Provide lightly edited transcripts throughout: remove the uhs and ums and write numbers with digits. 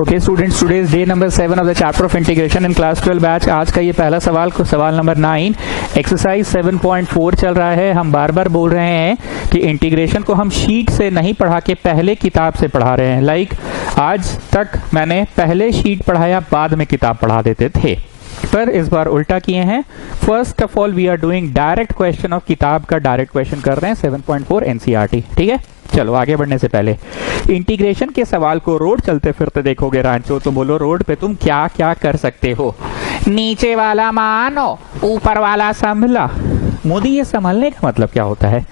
Okay students, today is day number 7 of the chapter of integration in class 12 batch. आज का ये पहला सवाल नंबर 9 एक्सरसाइज 7.4 चल रहा है। हम बार बार बोल रहे हैं कि इंटीग्रेशन को हम शीट से नहीं पढ़ा के पहले किताब से पढ़ा रहे हैं। लाइक आज तक मैंने पहले शीट पढ़ाया, बाद में किताब पढ़ा देते थे, पर इस बार उल्टा किए हैं। First of all we are doing direct question of किताब का डायरेक्ट क्वेश्चन कर रहे हैं 7.4 एनसीईआरटी। ठीक है, चलो आगे बढ़ने से पहले इंटीग्रेशन के सवाल को रोड चलते फिरते देखोगे रांचो, तो बोलो रोड पे तुम क्या क्या कर सकते हो। नीचे वाला मानो, ऊपर वाला संभला। मोदी, ये संभलने का मतलब क्या होता है?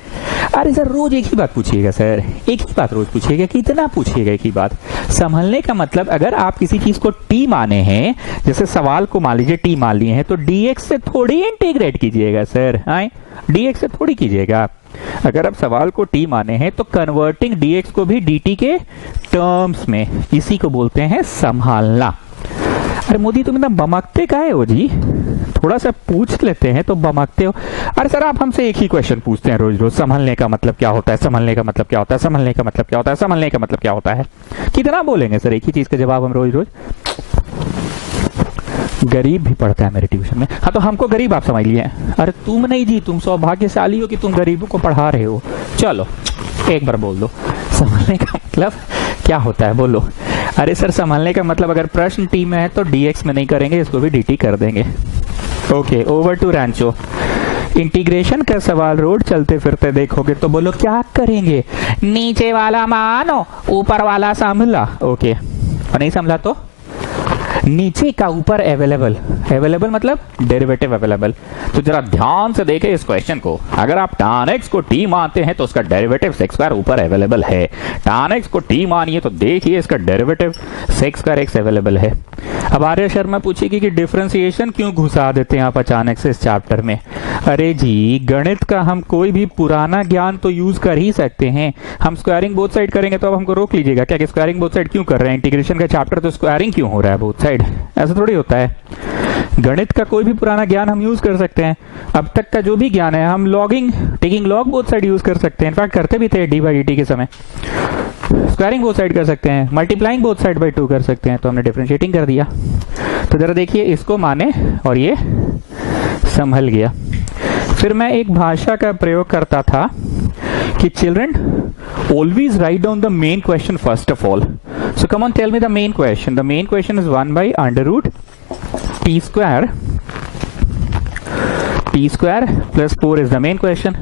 अरे सर रोज एक ही बात पूछिएगा सर, एक ही बात रोज पूछिएगा, कितना पूछिएगा एक ही बात। संभलने का मतलब अगर आप किसी चीज को टी माने हैं, जैसे सवाल को मान लीजिए टी मान लिए हैं, तो डीएक्स से थोड़ी इंटीग्रेट कीजिएगा सर, डीएक्स से थोड़ी कीजिएगा। अगर आप सवाल को टी माने हैं तो कन्वर्टिंग डीएक्स को भी डीटी के टर्म्स में, इसी को बोलते हैं संभालना। अरे मोदी तुम इतना बमकते काहे हो जी? थोड़ा सा पूछ लेते हैं तो बमकते हो। अरे सर आप हमसे एक ही क्वेश्चन पूछते हैं रोज रोज, संभलने का मतलब क्या होता है, संभलने का मतलब क्या होता है, संभलने का मतलब क्या होता है, संभलने का मतलब क्या होता है। कितना बोलेंगे सर एक ही चीज का जवाब हम रोज रोज? गरीब भी पढ़ता है मेरे ट्यूशन में। हाँ तो हमको गरीब आप समझ लिए। अरे तुम नहीं जी, तुम सौभाग्यशाली हो कि तुम गरीबों को पढ़ा रहे हो। चलो एक बार बोल दो, संभलने का मतलब क्या होता है बोलो। अरे सर संभलने का मतलब अगर प्रश्न टी में है तो डीएक्स में नहीं करेंगे, इसको भी डीटी कर देंगे। Okay, over to Rancho. Integration का सवाल रोड चलते फिरते देखोगे तो बोलो क्या करेंगे। नीचे वाला मानो, ऊपर वाला संभला। ओके, और नहीं समझा तो नीचे का ऊपर अवेलेबल, अवेलेबल मतलब डेरिवेटिव अवेलेबल। तो जरा ध्यान से देखें इस क्वेश्चन को। अगर आप tan x को t मानते हैं तो उसका डेरिवेटिव sec स्क्वायर ऊपर अवेलेबल है। tan x को t मानिए तो देखिए इसका derivative sec square x available है। अब आर्य शर्मा पूछेगी कि डिफरेंशिएशन क्यों घुसा देते हैं आप अचानक से इस चैप्टर में। अरे जी, गणित का हम कोई भी पुराना ज्ञान तो यूज कर ही सकते हैं। हम स्क्वायरिंग बोथ साइड करेंगे तो अब हमको रोक लीजिएगा क्या कि स्क्वायरिंग बोथ साइड क्यों कर रहे हैं? इंटीग्रेशन का चैप्टर तो स्क्वायरिंग क्यों हो रहा है बोथ साइड? ऐसा थोड़ी होता है। गणित का कोई भी पुराना ज्ञान हम यूज कर सकते हैं। अब तक का जो भी ज्ञान है हम logging, taking log both side use कर सकते हैं। इनफैक्ट करते भी थे डी बाई डी के समय। स्क्वायरिंग बोथ साइड कर सकते हैं, मल्टीप्लाइंग बोथ साइड बाई 2 कर सकते हैं। तो हमने डिफरेंशिएटिंग कर दिया। तो जरा देखिए इसको माने और ये संभल गया। फिर मैं एक भाषा का प्रयोग करता था कि children always write down the main question first of all. So come on, tell me the main question. The main question is 1 by under root t square plus 4 is the main question.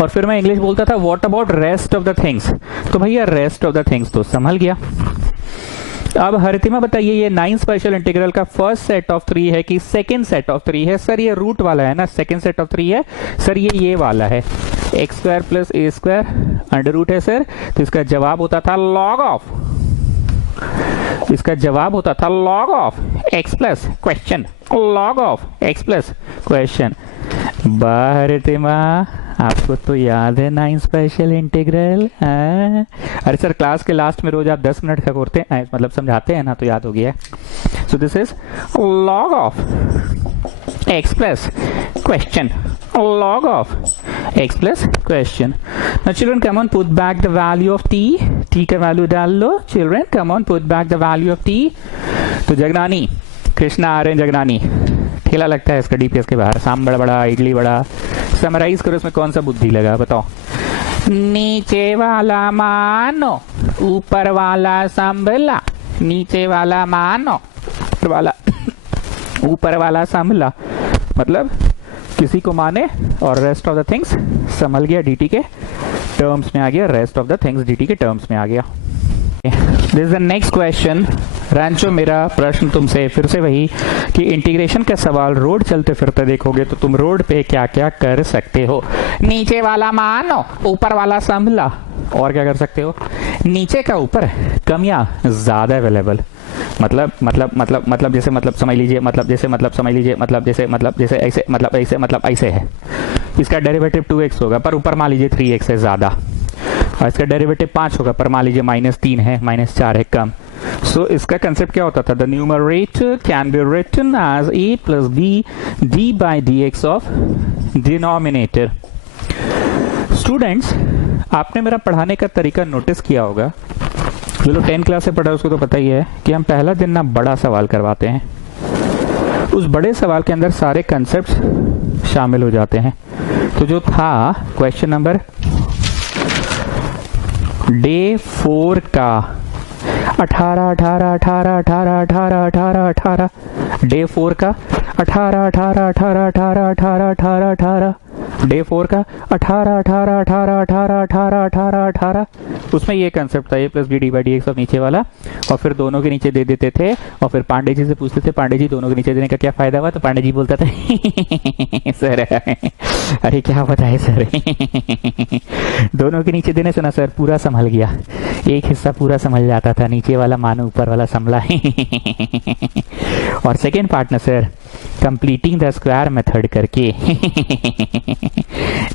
और फिर मैं English बोलता था what about rest of the things. तो भैया rest of the things तो संभल गया। अब हरितिमा बताइए ये 9 स्पेशल इंटीग्रल का फर्स्ट सेट ऑफ 3 है कि सेकंड सेट ऑफ 3 है? सर ये रूट वाला है ना, सेकंड सेट ऑफ 3 है सर, ये वाला है एक्स स्क्वायर प्लस ए स्क्वायर अंडर रूट है सर। तो इसका जवाब होता था लॉग ऑफ, इसका जवाब होता था log of x plus question, log of x plus question. Haritima आपको तो याद है 9 स्पेशल इंटीग्रल? अरे सर क्लास के लास्ट में रोज आप 10 मिनट का करते हैं, मतलब समझाते हैं ना, तो याद हो गया। सो this is log of x plus question, log of x plus question. Now children come on put back the value of t का वैल्यू डाल लो। children come on put back the value of t। तो जगनानी कृष्णा आ रहे हैं, जगनानी ठेला लगता है इसका DPS के बाहर, सांभर बड़ा इडली बड़ा। समराइज करो इसमें कौन सा बुद्धि लगा बताओ। नीचे वाला मानो, ऊपर वाला संभला। नीचे वाला मानो, ऊपर वाला संभला मतलब किसी को माने और रेस्ट ऑफ द थिंग्स संभल गया, डीटी के टर्म्स में आ गया। Rest of the things DT के टर्म्स में आ गया। This is the next question. Rancho मेरा प्रश्न तुमसे फिर से वही कि इंटीग्रेशन का सवाल रोड चलते फिरते देखोगे तो तुम रोड पे क्या क्या कर सकते हो। नीचे वाला मानो, ऊपर वाला संभला। और क्या कर सकते हो? नीचे का ऊपर कम या ज्यादा अवेलेबल, मतलब जैसे मतलब समझ लीजिए, मतलब जैसे मतलब समझ लीजिए, मतलब जैसे ऐसे, मतलब ऐसे, मतलब ऐसे है। इसका डेरिवेटिव 2x होगा पर ऊपर मान लीजिए 3x है ज्यादा, और इसका डेरिवेटिव 5 होगा पर मान लीजिए -3 है, -4 है कम। सो इसका कंसेप्ट क्या होता था? The numerator can be written as a plus b d by dx of denominator. Students आपने मेरा पढ़ाने का तरीका नोटिस किया होगा जो लोग 10 क्लास से पढ़ा है उसको तो पता ही है कि हम पहला दिन ना बड़ा सवाल करवाते हैं, उस बड़े सवाल के अंदर सारे कंसेप्ट शामिल हो जाते हैं। तो जो था क्वेश्चन नंबर डे 4 का 18 डे 4 का 18 डे 4 का 18 उसमें ये कंसेप्ट था, A plus B D by D X और नीचे वाला, और फिर दोनों के नीचे दे देते थे और फिर पांडे जी से पूछते थे पांडे जी दोनों के नीचे देने का क्या फायदा हुआ, तो पांडे जी बोलता था सर अरे क्या बताए सर दोनों के नीचे देने से ना सर पूरा संभल गया, एक हिस्सा पूरा संभल जाता था, नीचे वाला मानो ऊपर वाला संभला और सेकेंड पार्ट ना sir completing the square method करके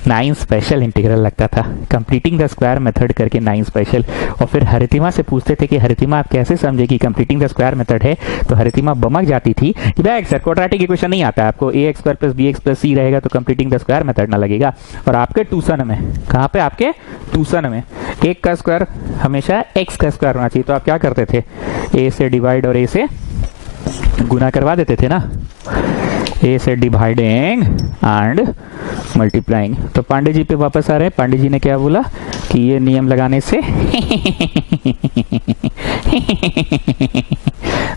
9 स्पेशल इंटीग्रल लगता था, कंप्लीटिंग द स्क्वायर मेथड करके 9 स्पेशल। और फिर हरितिमा से पूछते थे कि हरितिमा आप कैसे समझे कि कंप्लीटिंग द स्क्वायर मेथड है, तो हरितिमा बमक जाती थी कि भाई सर क्वाड्रेटिक इक्वेशन नहीं आता आपको, A X square plus B X plus C रहेगा तो कंप्लीटिंग द स्क्वायर मेथड ना लगेगा। और आपके ट्यूशन में, कहाँ पे आपके ट्यूशन में, एक का स्क्वायर हमेशा एक्स का स्क्वायर होना चाहिए, तो आप क्या करते थे, ए से डिवाइड और ए से गुना करवा देते थे ना, ए से डिवाइडिंग एंड मल्टीप्लाइंग। तो पांडे जी पे वापस आ रहे हैं, पांडे जी ने क्या बोला कि ये नियम लगाने से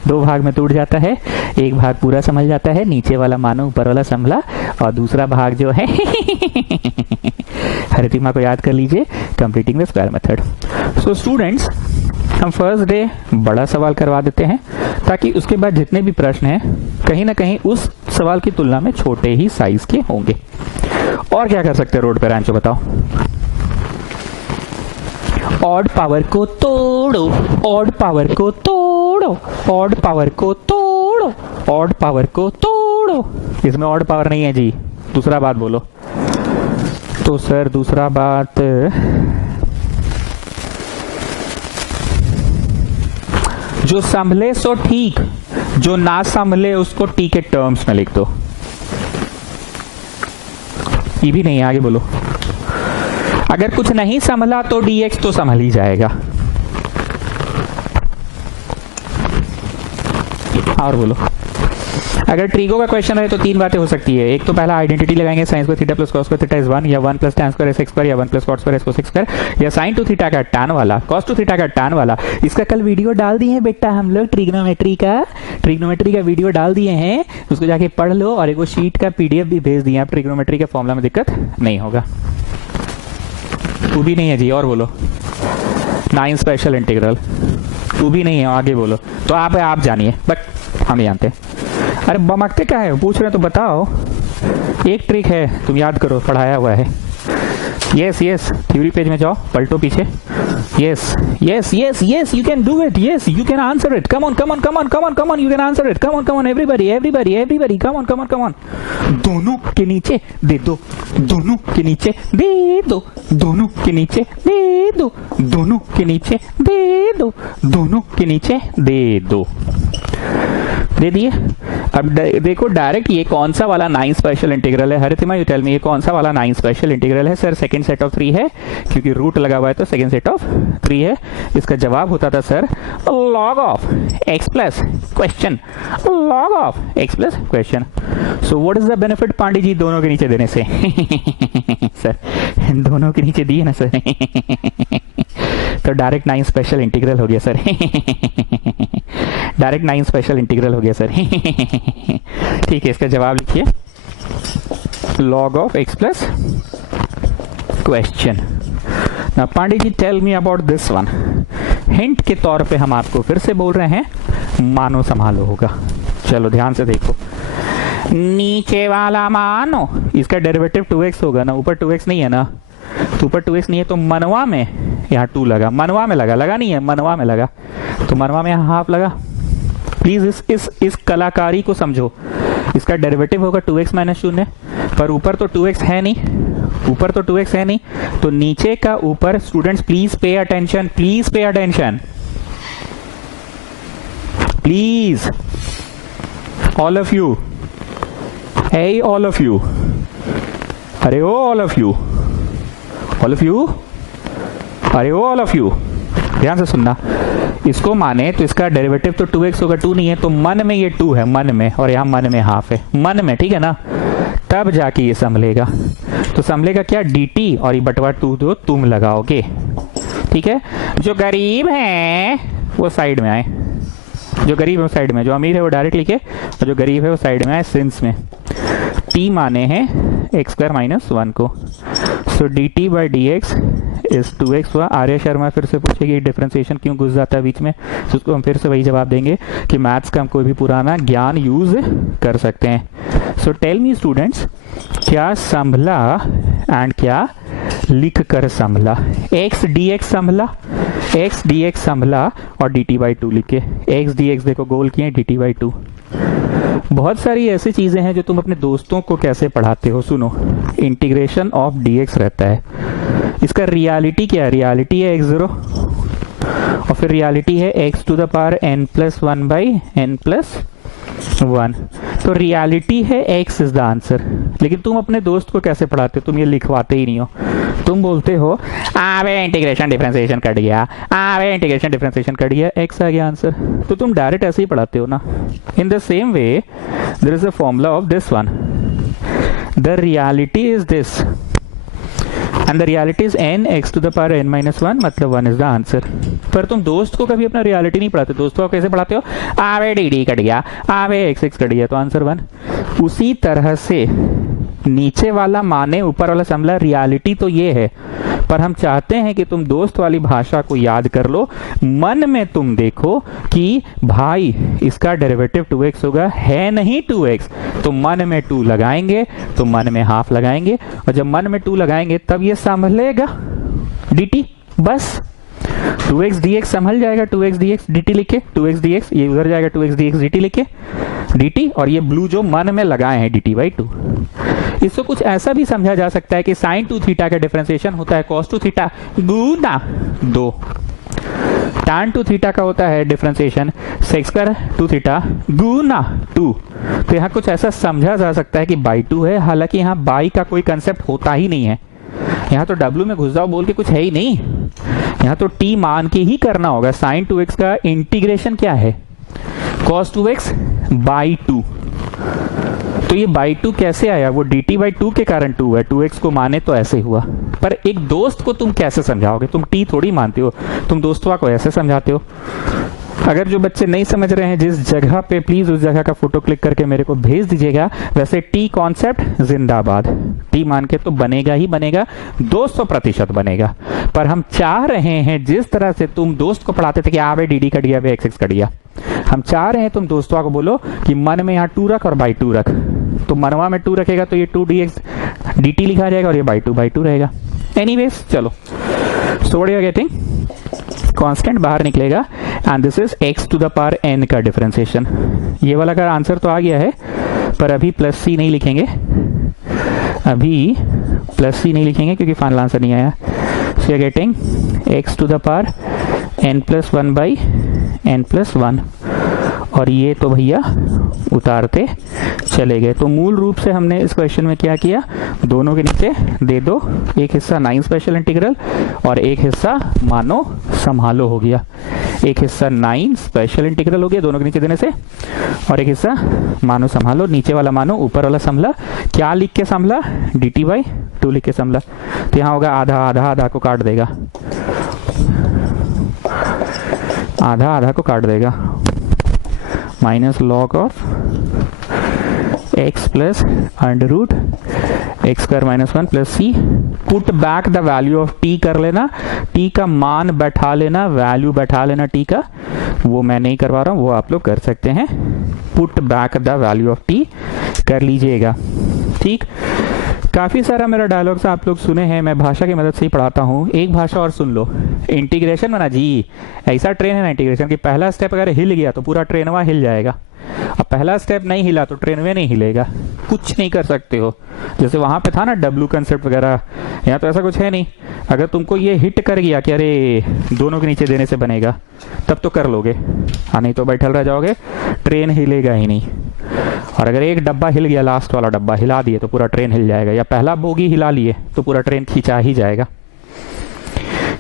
2 भाग में टूट जाता है, एक भाग पूरा समझ जाता है, नीचे वाला मानो ऊपर वाला संभला, और दूसरा भाग जो है हरितिमा को याद कर लीजिए, completing the square method. So students हम फर्स्ट डे बड़ा सवाल करवा देते हैं ताकि उसके बाद जितने भी प्रश्न हैं कहीं ना कहीं उस सवाल की तुलना में छोटे ही साइज के होंगे। और क्या कर सकते हैं रोड पे रांचो बताओ, ऑड पावर को तोड़ो, ऑड पावर को तोड़ो, ऑड पावर को तोड़ो, ऑड पावर को तोड़ो। इसमें ऑड पावर नहीं है जी, दूसरा बात बोलो। तो सर दूसरा बात जो संभले सो ठीक, जो ना संभले उसको टी के टर्म्स में लिख दो। ये भी नहीं है, आगे बोलो। अगर कुछ नहीं संभला तो dx तो संभल ही जाएगा। और बोलो, अगर ट्रीगो का क्वेश्चन है तो 3 बातें हो सकती है। एक तो पहला आइडेंटिटी लगाएंगे, sine square theta plus cos square theta is 1, या 1 plus tan square s square, या 1 plus cot square s cos square, या साइन टू थीटा का tan वाला, कॉस टू थीटा का tan वाला। इसका कल वीडियो डाल दिए हैं बेटा हम लोग, ट्रिग्नोमेट्री का वीडियो डाल दिए हैं, उसको जाके पढ़ लो, और एक वो शीट का PDF भी भेज दिए। आप ट्रिग्नोमेट्री के फॉर्मूला में दिक्कत नहीं होगा। वो भी नहीं है जी, और बोलो। 9 स्पेशल इंटीग्रल, वो भी नहीं है, आगे बोलो। तो आप जानिए, बट हम नहीं जानते। अरे बमकते क्या है, पूछ रहे तो बताओ। एक ट्रिक है, तुम याद करो, पढ़ाया हुआ है। यस थ्योरी पेज में जाओ, पलटो पीछे। Yes you can do it, yes you can answer it, come on you can answer it, come on everybody, come on. दोनों के नीचे दे दो, दोनों के नीचे दे दो, दोनों के नीचे दे दो, दोनों के नीचे दे दो, दोनों के नीचे दे दो। दे दिए। अब देखो डायरेक्ट ये कौन सा वाला 9 स्पेशल इंटीग्रल है, हरितिमा यू टेल मी, ये कौन सा वाला 9 स्पेशल इंटीग्रल है? सर सेकंड सेट ऑफ 3 है, क्योंकि रूट लगा हुआ है तो सेकंड सेट ऑफ 3 है। इसका जवाब होता था sir log of x plus question, log of x plus question. So what is the benefit Pandey ji दोनों के नीचे देने से? सर दोनों के नीचे दिए ना सर तो डायरेक्ट 9 स्पेशल इंटीग्रल हो गया सर डायरेक्ट 9 स्पेशल इंटीग्रल हो गया सर ठीक है, इसका जवाब लिखिए log of x plus question. ना Pandey ji tell me about this one. Hint के तौर पे हम आपको फिर से बोल रहे हैं, मानो संभालो होगा। चलो ध्यान से देखो, नीचे वाला मानो, इसका डेरिवेटिव 2x होगा ना, ऊपर 2x नहीं है ना, तो ऊपर 2x नहीं है तो मनवा में यहाँ 2 लगा, मनवा में लगा नहीं है, मनवा में लगा, तो मनवा में यहाँ हाफ लगा। प्लीज इस कलाकारी को समझो। इसका डेरिवेटिव होगा 2x माइनस 0, पर ऊपर तो 2x है नहीं, ऊपर तो 2x है नहीं, तो नीचे का ऊपर। Students please pay attention, please pay attention, please all of you, hey all of you, अरे ओ all of you, all of you, अरे ओ all of you, ध्यान से सुनना। इसको माने तो इसका डेरिवेटिव तो 2x होगा, 2 नहीं है तो मन में ये 2 है, मन में, और यहाँ मन में हाफ है, मन में, ठीक है ना, तब जाके ये संभलेगा। तो संभलेगा क्या, dt और ये बटवा 2 दो तुम लगाओगे, ठीक है। जो गरीब है वो साइड में आए, जो गरीब है वो साइड में, जो अमीर है वो डायरेक्ट लिखे, और जो गरीब है वो साइड में आए सिंस में t माने हैं x² - 1 को। सो dt by D x is 2x हुआ। आर्य शर्मा फिर से पूछेगी डिफरेंशिएशन क्यों घुस जाता है बीच में, तो उसको हम फिर से वही जवाब देंगे कि मैथ्स का हम कोई भी पुराना ज्ञान यूज कर सकते हैं। सो टेल मी स्टूडेंट्स, क्या संभला एंड क्या लिख कर संभला, x dx संभला, x dx संभला और dt बाई 2 लिखे, x dx देखो गोल किए dt बाई 2। बहुत सारी ऐसी चीजें हैं जो तुम अपने दोस्तों को कैसे पढ़ाते हो, सुनो, इंटीग्रेशन ऑफ dx रहता है, इसका रियलिटी क्या है, रियलिटी है x0 और फिर रियलिटी है x to the power n+1 by n+1, तो रियलिटी है x इज द आंसर। लेकिन तुम अपने दोस्त को कैसे पढ़ाते हो, तुम ये लिखवाते ही नहीं हो, तुम बोलते हो आवे इंटीग्रेशन डिफरेंशिएशन कट गया, आवे इंटीग्रेशन डिफरेंशिएशन कट गया, x आ गया आंसर, तो तुम डायरेक्ट ऐसे ही पढ़ाते हो ना। In the same way there is a formula of this one, the reality is this and the reality is n x to the power n-1, मतलब 1 is the answer. पर तुम दोस्त को कभी अपना रियलिटी नहीं पढ़ाते, दोस्तों को कैसे पढ़ाते हो, आवे dd कट गया, आवे x कट गया, तो आंसर 1। उसी तरह से नीचे वाला माने ऊपर वाला संभला, रियलिटी तो ये है, पर हम चाहते हैं कि तुम दोस्त वाली भाषा को याद कर लो, मन में तुम देखो कि भाई इसका डेरिवेटिव 2x होगा, है नहीं 2x, तो मन में 2 लगाएंगे, तो मन में हाफ लगाएंगे, और जब मन में 2 लगाएंगे तब ये संभलेगा dt, बस 2x dx संभल जाएगा, 2x dx dt लिखे, 2x dx ये उधर जाएगा, 2x dx dt लिखे, dt और ये ब्लू जो मन में लगाए हैं dt बाई 2। इसको कुछ ऐसा भी समझा जा सकता है कि sin 2 थीटा का डिफरेंशिएशन होता है cos 2 थीटा गुना 2, tan 2 थीटा का होता है डिफरेंशिएशन sec² 2 थीटा गुना 2। तो यहाँ कुछ ऐसा समझा जा सकता है कि बाई 2 है, हालांकि यहाँ बाई का कोई कंसेप्ट होता ही नहीं है, यहाँ तो w में घुस जाओ बोल के कुछ है ही नहीं, यहाँ तो t मान के ही करना होगा। sin 2x का इंटीग्रेशन क्या है, cos 2x बाई 2, तो ये बाई 2 कैसे आया, वो dt बाई 2 के कारण 2 है, 2x को माने तो ऐसे हुआ। पर एक दोस्त को तुम कैसे समझाओगे, तुम t थोड़ी मानते हो, तुम दोस्तों को ऐसे समझाते हो। अगर जो बच्चे नहीं समझ रहे हैं जिस जगह पे, प्लीज उस जगह का फोटो क्लिक करके मेरे को भेज दीजिएगा। वैसे टी कॉन्सेप्ट जिंदाबाद, टी मान के तो बनेगा ही बनेगा, 200% बनेगा। पर हम चाह रहे हैं जिस तरह से तुम दोस्त को पढ़ाते थे कि आवे डी डी कट गया, वे एक्स कट गया, हम चाह रहे हैं तुम दोस्तों को बोलो कि मन में यहाँ 2 रख और बाई 2 रख, तो मनवा में 2 रखेगा तो ये 2 dx dt लिखा जाएगा और ये बाई 2 रहेगा। एनीवेज चलो, so what you are getting, constant बाहर निकलेगा and this is x to the power n का डिफरेंशिएशन। ये वाला का आंसर तो आ गया है, पर अभी प्लस सी नहीं लिखेंगे, अभी प्लस सी नहीं लिखेंगे क्योंकि फाइनल आंसर नहीं आया। So you are getting x to the power n+1 by n+1, और ये तो भैया उतारते चले गए। तो मूल रूप से हमने इस क्वेश्चन में क्या किया, दोनों के नीचे दे दो, एक हिस्सा 9 स्पेशल इंटीग्रल और एक हिस्सा मानो संभालो हो गया। एक हिस्सा 9 स्पेशल इंटीग्रल हो गया दोनों के नीचे देने से, और एक हिस्सा मानो संभालो, नीचे वाला मानो ऊपर वाला संभला। क्या लिख के संभला, dt बाई 2 लिख के संभला। तो यहाँ होगा आधा आधा आधा को काट देगा, आधा आधा को काट देगा, minus log of x plus under root x² - 1 plus c। Put back the value of t कर लेना, t का मान बैठा लेना, वैल्यू बैठा लेना t का, वो मैं नहीं करवा रहा हूँ, वो आप लोग कर सकते हैं। Put back the value of t कर लीजिएगा, ठीक। काफ़ी सारा मेरा डायलॉग्स आप लोग सुने हैं, मैं भाषा की मदद से ही पढ़ाता हूँ। एक भाषा और सुन लो, इंटीग्रेशन बना जी, ऐसा ट्रेन है ना इंटीग्रेशन कि पहला स्टेप अगर हिल गया तो पूरा ट्रेनवा हिल जाएगा, अब पहला स्टेप नहीं हिला तो ट्रेनवे नहीं हिलेगा, कुछ नहीं कर सकते हो। जैसे वहां पे था ना डब्लू कंसेप्ट वगैरह, यहाँ तो ऐसा कुछ है नहीं। अगर तुमको ये हिट कर गया कि अरे दोनों के नीचे देने से बनेगा, तब तो कर लोगे, हाँ नहीं तो बैठल रह जाओगे, ट्रेन हिलेगा ही नहीं। और अगर एक डब्बा हिल गया, लास्ट वाला डब्बा हिला दिए तो पूरा ट्रेन हिल जाएगा, या पहला बोगी हिला लिए तो पूरा ट्रेन खींचा ही जाएगा।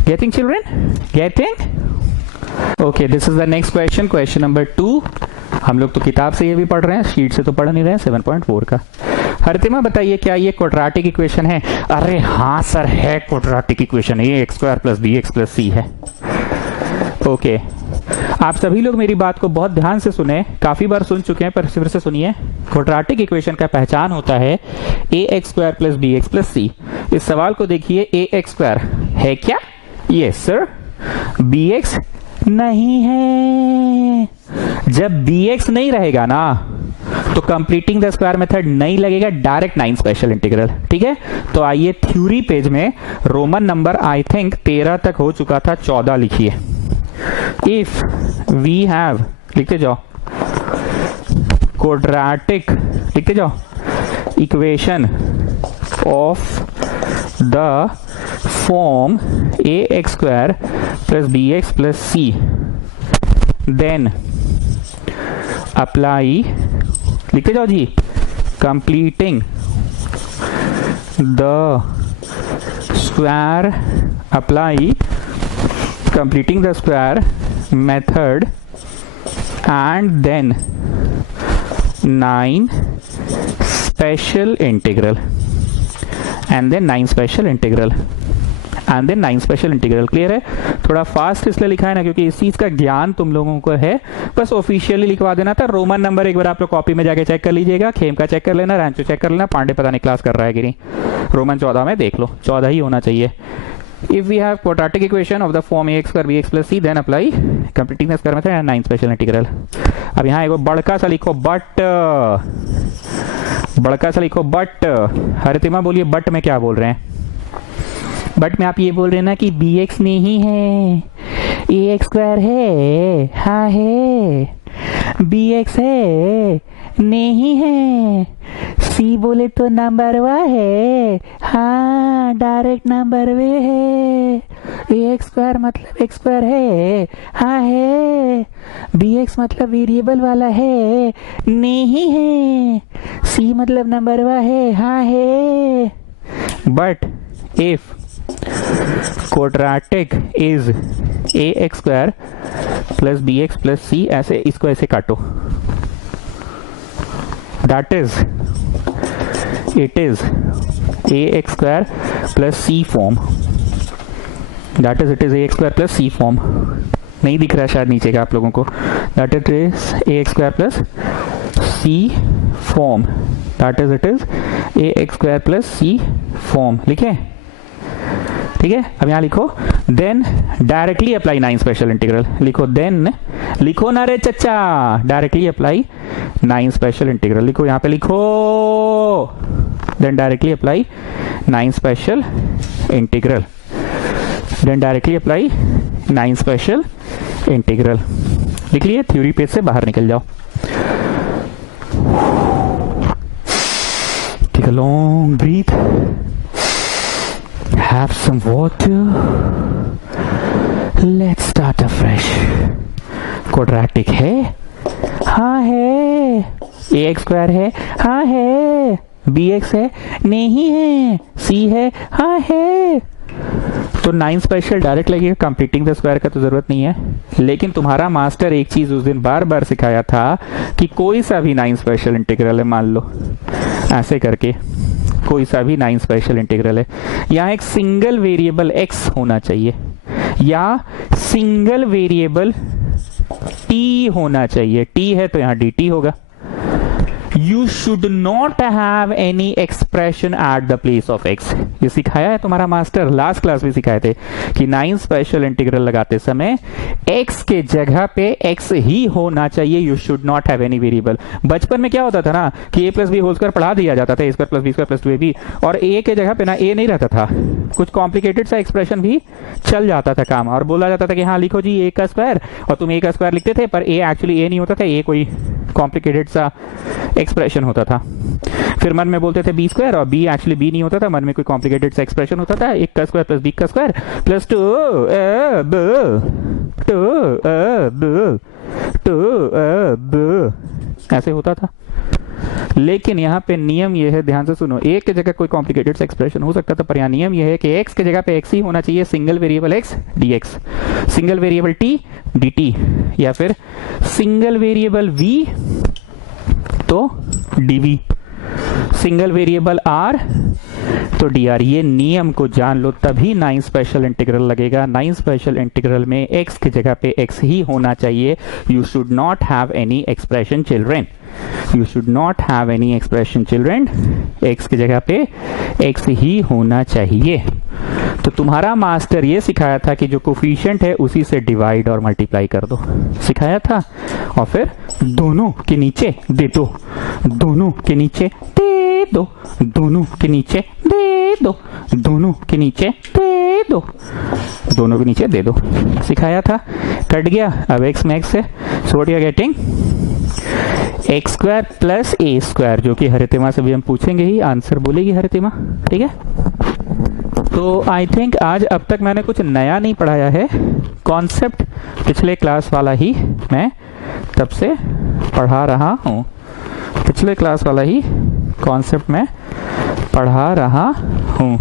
Getting children, getting? Okay, this is the next question, question number 2। हम लोग तो किताब से ये भी पढ़ रहे हैं, शीट से तो पढ़ नहीं रहे हैं। 7.4 का हरितिमा बताइए क्या ये क्वाड्रेटिक इक्वेशन है? अरे हाँ सर है, quadratic equation ax² + bx + c है। ओके, आप सभी लोग मेरी बात को बहुत ध्यान से सुने, काफी बार सुन चुके हैं पर फिर से सुनिए। क्वाड्रेटिक इक्वेशन का पहचान होता है ax² + bx + c। इस सवाल को देखिए, ax² है क्या? Yes sir. bx नहीं है। जब bx नहीं रहेगा ना तो कंप्लीटिंग द स्क्वायर मेथड नहीं लगेगा, डायरेक्ट 9 स्पेशल इंटीग्रल। ठीक है, तो आइए थ्योरी पेज में रोमन नंबर आई थिंक 13 तक हो चुका था, 14 लिखिए। इफ वी हैव, लिखते जाओ, क्वाड्रेटिक, लिखते जाओ, equation of the form ax² + bx + c, then apply, लिखते जाओ जी, completing the square, apply completing the square method and then 9 special integral and then 9 special integral and then 9 special integral। Clear है? थोड़ा fast इसलिए लिखा है ना क्योंकि इस चीज का ज्ञान तुम लोगों को है, बस ऑफिशियली लिखवा देना था। रोमन नंबर एक बार आप लोग कॉपी में जाके चेक कर लीजिएगा, खेम का चेक कर लेना, रांचो चेक कर लेना, पांडे पता नहीं क्लास कर रहा है कि नहीं। रोमन 14 में देख लो, 14 ही होना चाहिए। If we have quadratic equation of the form ax² bx + c, then apply completing the square method and 9 special integral। अब यहाँ एक बड़का सा लिखो बट, बड़का सा लिखो बट। हरितिमा बोलिए बट में क्या बोल रहे हैं? बट में आप ये बोल रहे हैं ना कि bx नहीं है, ax² है, हाँ है, bx है, नहीं है, c बोले तो नंबर वा है, हाँ डायरेक्ट नंबर वे है, ax² मतलब x² है, हाँ है, bx मतलब वेरिएबल वाला है, नहीं है, c मतलब नंबर वा है, हाँ है। But if quadratic is ax² + bx + c, ऐसे इसको ऐसे काटो, that is it is ax² + c form, that is it is ax² + c form। नहीं दिख रहा शायद नीचे का आप लोगों को, that it is ax² + c form, that is it is ax² + c form। लिखे? ठीक है, अब यहां लिखो then directly apply 9 special integral. लिखो देन, लिखो ना रे चच्चा, डायरेक्टली अप्लाई 9 स्पेशल इंटीग्रल। लिखो यहां पे, लिखो then directly apply 9 special integral, then directly apply 9 special integral. लिख लिए? थ्योरी पेज से बाहर निकल जाओ, take a long breath, have some water, let's start afresh। Quadratic है? हाँ है। ax² है? हाँ है। bx है? नहीं है। c है? हाँ है। तो 9 स्पेशल डायरेक्ट लगेगा, कंप्लीटिंग द स्क्वायर का तो जरूरत नहीं है। लेकिन तुम्हारा मास्टर एक चीज उस दिन बार बार सिखाया था कि कोई सा भी 9 स्पेशल इंटीग्रल है, मान लो ऐसे करके कोई सा भी 9 स्पेशल इंटीग्रल है, यहाँ एक सिंगल वेरिएबल x होना चाहिए या सिंगल वेरिएबल t होना चाहिए। t है तो यहाँ dt होगा। You should not have any expression at the place of x। ये सिखाया है तुम्हारा मास्टर, लास्ट क्लास में सिखाए थे कि 9 स्पेशल इंटीग्रल लगाते समय x के जगह पे x ही होना चाहिए। You should not have any variable। बचपन में क्या होता था ना कि a + b होल स्क्वायर पढ़ा दिया जाता था, a² + b² + 2ab, और a के जगह पे ना a नहीं रहता था, कुछ कॉम्प्लिकेटेड सा एक्सप्रेशन भी चल जाता था काम, और बोला जाता था कि हाँ लिखो जी a का स्क्वायर, और तुम a का स्क्वायर लिखते थे पर a एक्चुअली a नहीं होता था, a कोई कॉम्प्लिकेटेड सा एक्सप्रेशन होता था। फिर मन में बोलते थे b² और b एक्चुअली b नहीं होता था, मन में कोई कॉम्प्लिकेटेड सा एक्सप्रेशन होता था, 1 का स्क्वायर + b का स्क्वायर + 2ab ऐसे होता था। लेकिन यहाँ पे नियम ये है, ध्यान से सुनो, एक की जगह कोई कॉम्प्लिकेटेड सा एक्सप्रेशन हो सकता था, पर यहाँ नियम ये है कि x की जगह पे x ही होना चाहिए, single variable x dx, single variable t dt, या फिर सिंगल वेरिएबल v तो dv, सिंगल वेरिएबल r तो dr। ये नियम को जान लो, तभी 9 स्पेशल इंटीग्रल लगेगा। 9 स्पेशल इंटीग्रल में x की जगह पे x ही होना चाहिए। You should not have any expression children, you should not have any expression children, x की जगह पे x ही होना चाहिए। तो तुम्हारा मास्टर ये सिखाया था कि जो कोफिशिएंट है उसी से डिवाइड और मल्टीप्लाई कर दो, सिखाया था, और फिर दोनों के नीचे दे दो, दोनों के नीचे दे दो, दोनों के नीचे दे दो, दोनों के नीचे दे दो, दोनों के नीचे दे दो, सिखाया था। कट गया, अब x में x है, so what you are getting x square plus A square, जो कि हरितिमा से भी हम पूछेंगे ही, आंसर बोलेगी हरितिमा, ठीक है। तो आई थिंक आज अब तक मैंने कुछ नया नहीं पढ़ाया है, कॉन्सेप्ट पिछले क्लास वाला ही मैं तब से पढ़ा रहा हूँ, पिछले क्लास वाला ही कॉन्सेप्ट में पढ़ा रहा हूँ।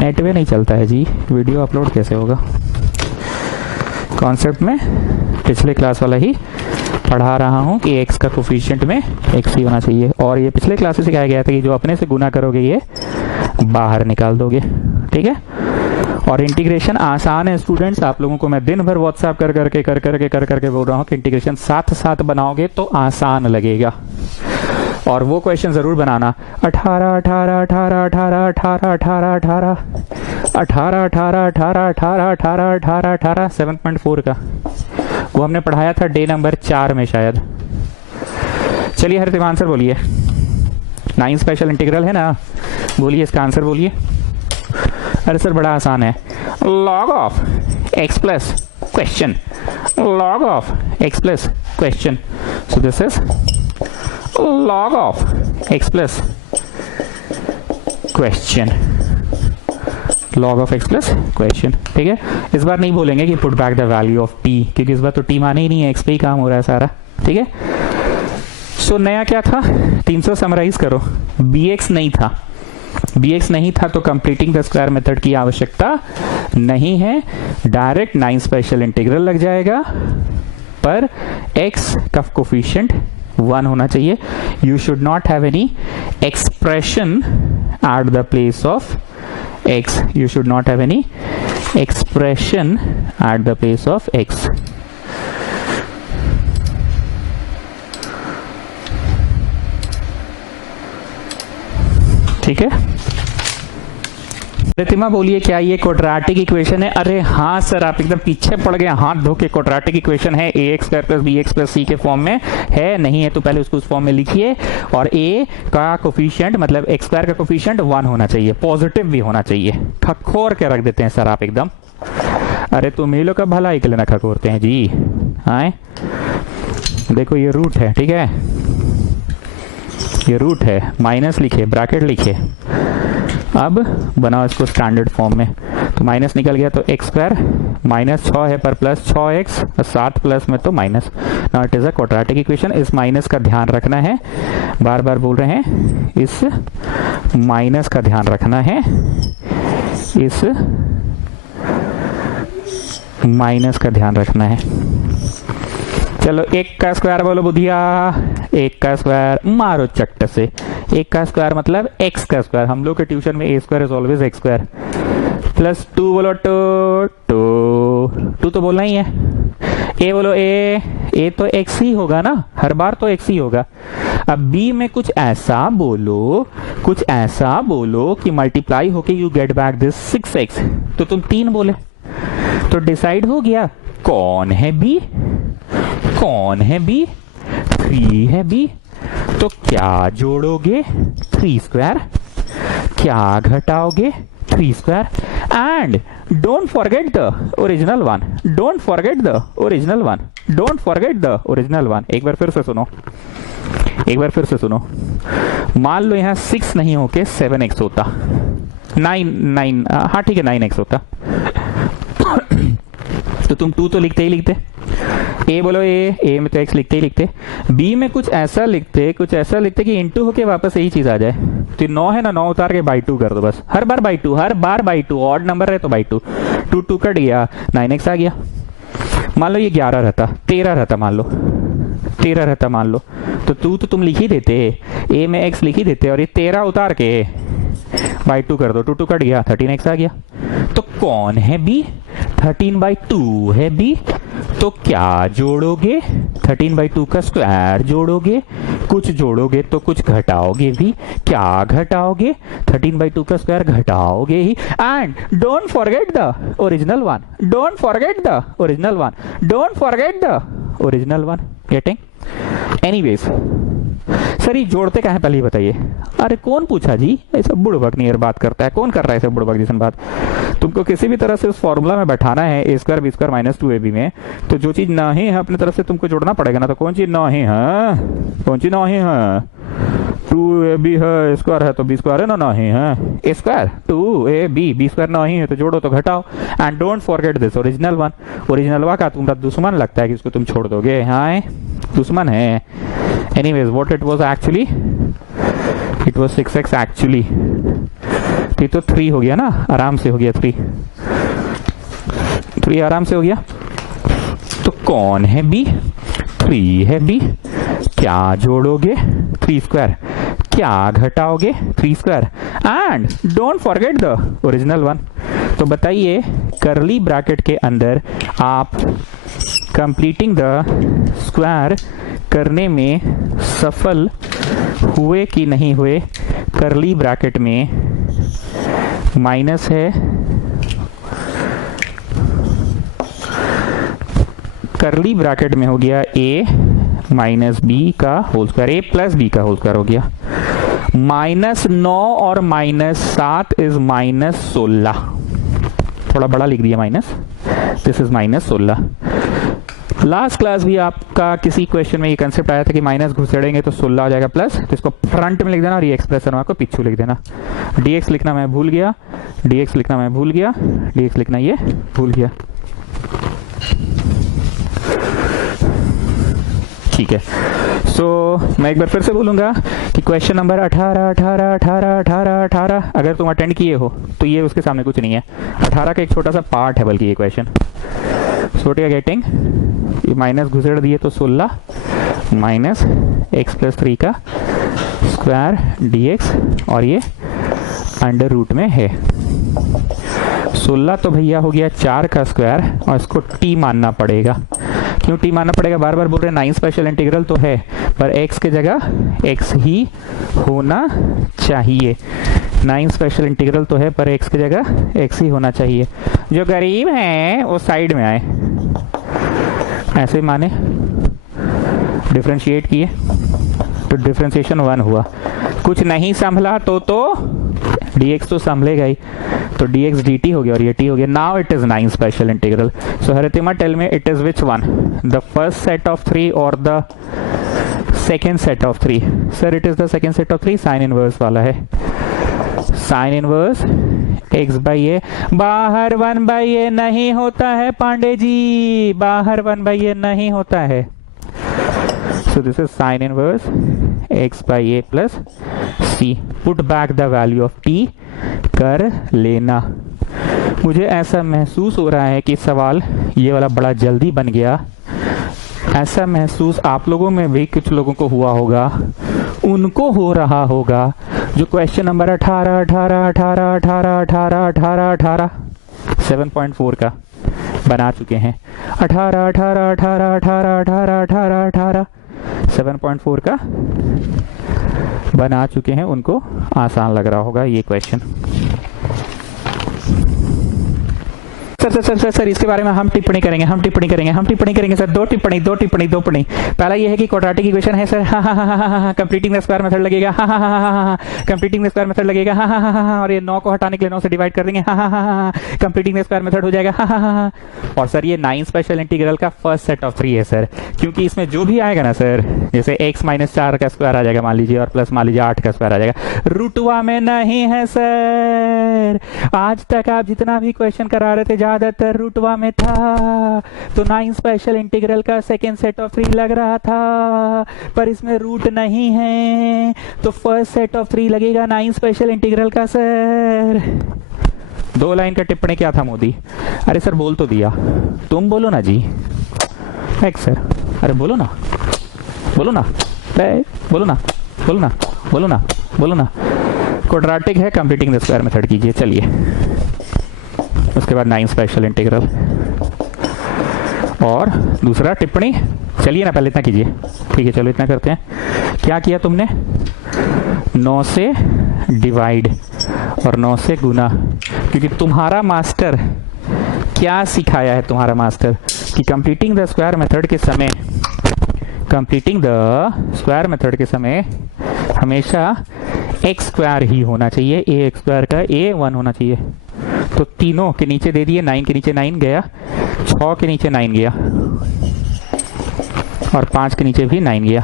नेटवे नहीं चलता है जी, वीडियो अपलोड कैसे होगा। कॉन्सेप्ट में पिछले क्लास वाला ही पढ़ा रहा हूँ कि x का कोफिशिएंट में x ही होना चाहिए, और ये पिछले क्लास से सिखाया गया था कि जो अपने से गुना करोगे ये बाहर निकाल दोगे, ठीक है। और इंटीग्रेशन आसान है स्टूडेंट्स, आप लोगों को मैं दिन भर व्हाट्सएप कर करके बोल रहा हूँ कि इंटीग्रेशन साथ साथ बनाओगे तो आसान लगेगा। और वो क्वेश्चन जरूर बनाना, 18 18 18 18 18 18 18 18 18 18 18 18 18 18 7.4 का, वो हमने पढ़ाया था डे नंबर 4 में शायद। चलिए हरितिमा आंसर बोलिए, 9 स्पेशल इंटीग्रल है ना, बोलिए इसका आंसर बोलिए। अरे सर बड़ा आसान है, log of x plus question, log of x plus question, so this is log of x plus question, log of x plus question, ठीक है। इस बार नहीं बोलेंगे कि put back the value of t, क्योंकि इस बार तो t माने ही नहीं है, x पे ही काम हो रहा है सारा, ठीक है। सो नया क्या था, 300 समराइज करो। bx नहीं था, bx नहीं था तो कंप्लीटिंग द स्क्वायर मेथड की आवश्यकता नहीं है, डायरेक्ट 9 स्पेशल इंटीग्रल लग जाएगा, पर x का कोफिशिएंट 1 होना चाहिए। You should not have any expression at the place of x, you should not have any expression at the place of x। ठीक है, रितिमा बोलिए क्या ये क्वाड्रेटिक इक्वेशन है? अरे हाँ सर, आप एकदम पीछे पड़ गए, हाथ धो के। क्वाड्रेटिक इक्वेशन है, A X square plus B X plus C के फॉर्म में है, नहीं है तो पहले उसको उस फॉर्म में लिखिए। और ए का कोफिशिएंट मतलब एक्स स्क्वायर का कोफिशिएंट 1 होना चाहिए, पॉजिटिव भी होना चाहिए। खखोर के रख देते हैं सर आप एकदम। अरे तुम ही लोग का भलाई के लिए ना खखोरते हैं जी। आए देखो ये रूट है, ठीक है, ये रूट है, माइनस लिखे, ब्रैकेट लिखे। अब बनाओ इसको स्टैंडर्ड फॉर्म में, तो माइनस निकल गया तो एक्स स्क्वायर माइनस 6 है पर प्लस 6x, 7 प्लस में तो minus. Now it is a quadratic equation. इस माइनस का ध्यान रखना है, बार बार बोल रहे हैं, इस माइनस का ध्यान रखना है, इस माइनस का ध्यान रखना है। चलो 1 का स्क्वायर बोलो बुधिया, 1 का स्क्वायर मारो चट्ट से। 1 का स्क्वायर मतलब x का स्क्वायर, हम लोग के ट्यूशन में a square is always x square. Plus 2 बोलो, टू तो बोलना ही है। a बोलो a तो x ही होगा ना, हर बार तो x ही होगा। अब b में कुछ ऐसा बोलो, कुछ ऐसा बोलो कि मल्टीप्लाई होके you get back this 6x, तो तुम 3 बोले तो डिसाइड हो गया कौन है b, कौन है b, 3 है b। तो क्या जोड़ोगे, 3 स्क्वायर, क्या घटाओगे, 3 square. And don't forget the original one, don't forget the original one, don't forget the original one. एक बार फिर से सुनो, एक बार फिर से सुनो। मान लो यहां 6 नहीं होके 7x होता, 9 हाँ ठीक है 9x होता। तो तुम 2 तो लिखते ही लिखते, ए बोलो ए में तो x लिखते ही लिखते, बी में कुछ ऐसा लिखते कि इंटू होके वापस यही चीज आ जाए। तो 9 है ना, 9 उतार के बाई 2 कर दो बस, हर बार बाई 2, ऑड नंबर है तो बाई 2, 2 कट गया, 9x आ गया। मान लो ये 11 रहता, 13 रहता, मान लो 13 रहता मान लो, तो 2 तो तुम लिख ही देते, ए में x लिख ही देते, और ये 13 उतार के बाई 2 कर दो, 2 कट गया, 13x आ गया। तो कौन है बी? 13/2 है बी। तो क्या जोड़ोगे? 13/2 का स्क्वायर जोड़ोगे, कुछ जोड़ोगे तो कुछ घटाओगे भी। क्या घटाओगे? 13/2 का स्क्वायर घटाओगे ही। And don't forget the original one, don't forget the original one, don't forget the original one. Getting? Anyways sir ये जोड़ते कहाँ है पहले ही बताइए। अरे कौन पूछा जी? ऐसा बुड़बक नहीं बात करता है, कौन कर रहा है ऐसा बुड़बक जैसा बात? तुमको किसी भी तरह से उस फॉर्मूला में बैठाना है a square b square minus 2ab में, तो जो चीज नहीं है अपनी तरफ से तुमको जोड़ना पड़ेगा ना। तो कौन चीज नहीं है? कौन चीज नहीं है? 2ab है, स्क्वायर है तो b स्क्वायर है ना, नहीं है a square 2ab, b square नहीं है तो जोड़ो तो घटाओ। And don't forget this original one. Original वा का तुम्हारा दुश्मन लगता है कि इसको तुम छोड़ दोगे? हाँ दुश्मन है। Anyways, what it was actually? It was 6x actually। तो 3 हो गया ना, आराम से हो गया 3 आराम से हो गया। तो कौन है बी? 3 है बी। क्या जोड़ोगे? 3 स्क्वायर। क्या घटाओगे? 3 square. And don't forget the original one. तो बताइए करली ब्रैकेट के अंदर आप कंप्लीटिंग द स्क्वायर करने में सफल हुए कि नहीं हुए? करली ब्रैकेट में माइनस है, करली ब्रैकेट में हो गया a माइनस बी का whole square, a plus b का होल स्क्वायर हो गया। -9 और -7 इज -16। थोड़ा बड़ा लिख दिया minus, this is -16। Last class भी आपका किसी क्वेश्चन में ये कंसेप्ट आया था कि माइनस घुसेड़ेंगे तो 16 आ जाएगा प्लस, तो इसको फ्रंट में लिख देना और ये एक्सप्रेशन आपको पीछे लिख देना। dx लिखना मैं भूल गया, dx लिखना मैं भूल गया, dx लिखना ये भूल गया। ठीक है, सो मैं एक बार फिर से बोलूंगा कि क्वेश्चन नंबर 18 अगर तुम अटेंड किए हो तो ये उसके सामने कुछ नहीं है। 18 का एक छोटा सा पार्ट है बल्कि ये क्वेश्चन। छोटे गेटिंग ये माइनस घुसेड़ दिए तो 16 माइनस x+3 का स्क्वायर dx, और ये अंडर रूट में है 16। तो भैया हो गया 4 का स्क्वायर, और इसको t मानना पड़ेगा। क्यों t मानना पड़ेगा? बार बार बोल रहे हैं 9 स्पेशल इंटीग्रल तो है, पर x के जगह x ही होना चाहिए। 9 स्पेशल इंटीग्रल तो है पर x की जगह x ही होना चाहिए। जो गरीब हैं वो साइड में आए, ऐसे माने डिफरेंशिएट किए तो डिफरेंशिएशन 1 हुआ। कुछ नहीं संभला तो dx तो संभलेगा ही, तो dx dt हो गया और ये t हो गया। Now it is 9 special integral. So Haritima tell me it is which one, the first set of 3 और the second set of 3? Sir it is the second set of 3, sine inverse वाला है। Sine inverse x/a, बाहर 1/a नहीं होता है पांडे जी, बाहर 1/a नहीं होता है। सो this is sine inverse x/a plus c। Put back the value of t कर लेना। मुझे ऐसा महसूस हो रहा है कि सवाल ये वाला बड़ा जल्दी बन गया। ऐसा महसूस आप लोगों में भी कुछ लोगों को हुआ होगा, उनको हो रहा होगा जो क्वेश्चन नंबर 18 7.4 का बना चुके हैं। 18 7.4 का बना चुके हैं, उनको आसान लग रहा होगा ये क्वेश्चन। सर इसके बारे में हम टिप्पणी करेंगे सर। दो टिप्पणी। पहला ये है कि क्वाड्रेटिक इक्वेशन है sir, completing the square method लगेगा, कंप्लीटिंग द स्क्वायर मेथड लगेगा, और ये 9 को हटाने के लिए 9 से डिवाइड कर देंगे, कंप्लीटिंग द स्क्वायर मेथड हो जाएगा, और सर ये 9 स्पेशल इंटीग्रल का फर्स्ट सेट ऑफ 3 है सर, क्योंकि इसमें जो भी आएगा ना सर, जैसे x - 4 का स्क्वायर आ जाएगा मान लीजिए, और प्लस मान लीजिए 8 का स्क्वायर आ जाएगा, रूटवा में नहीं है सर। आज तक आप जितना भी क्वेश्चन करा रहे थे जा ज्यादातर रूटवा में था, तो 9 स्पेशल इंटीग्रल का सेकेंड सेट ऑफ 3 लग रहा था, पर इसमें रूट नहीं है, तो फर्स्ट सेट ऑफ 3 लगेगा 9 स्पेशल इंटीग्रल का सर। 2 लाइन का टिप्पणी क्या था मोदी? अरे सर बोल तो दिया, तुम बोलो ना जी। एक सर, अरे बोलो ना, बोलो ना, बोलो ना, बोलो ना, बोलो ना, बोलो ना। क्वाड्रेटिक है, कंप्लीटिंग द स्क्वायर मेथड कीजिए। चलिए, उसके बाद 9 स्पेशल इंटीग्रल और दूसरा टिप्पणी। चलिए ना, पहले इतना कीजिए। ठीक है, चलो इतना करते हैं। क्या किया तुमने? 9 से डिवाइड और 9 से गुना, क्योंकि तुम्हारा मास्टर क्या सिखाया है? तुम्हारा मास्टर कि कंप्लीटिंग द स्क्वायर मेथड के समय, कंप्लीटिंग द स्क्वायर मेथड के समय हमेशा एक्स स्क्वायर ही होना चाहिए। ए एक्स स्क्वायर का ए 1 होना चाहिए। तो तीनों के नीचे दे दिए, 9 के नीचे 9 गया, 6 के नीचे 9 गया और 5 के नीचे भी 9 गया,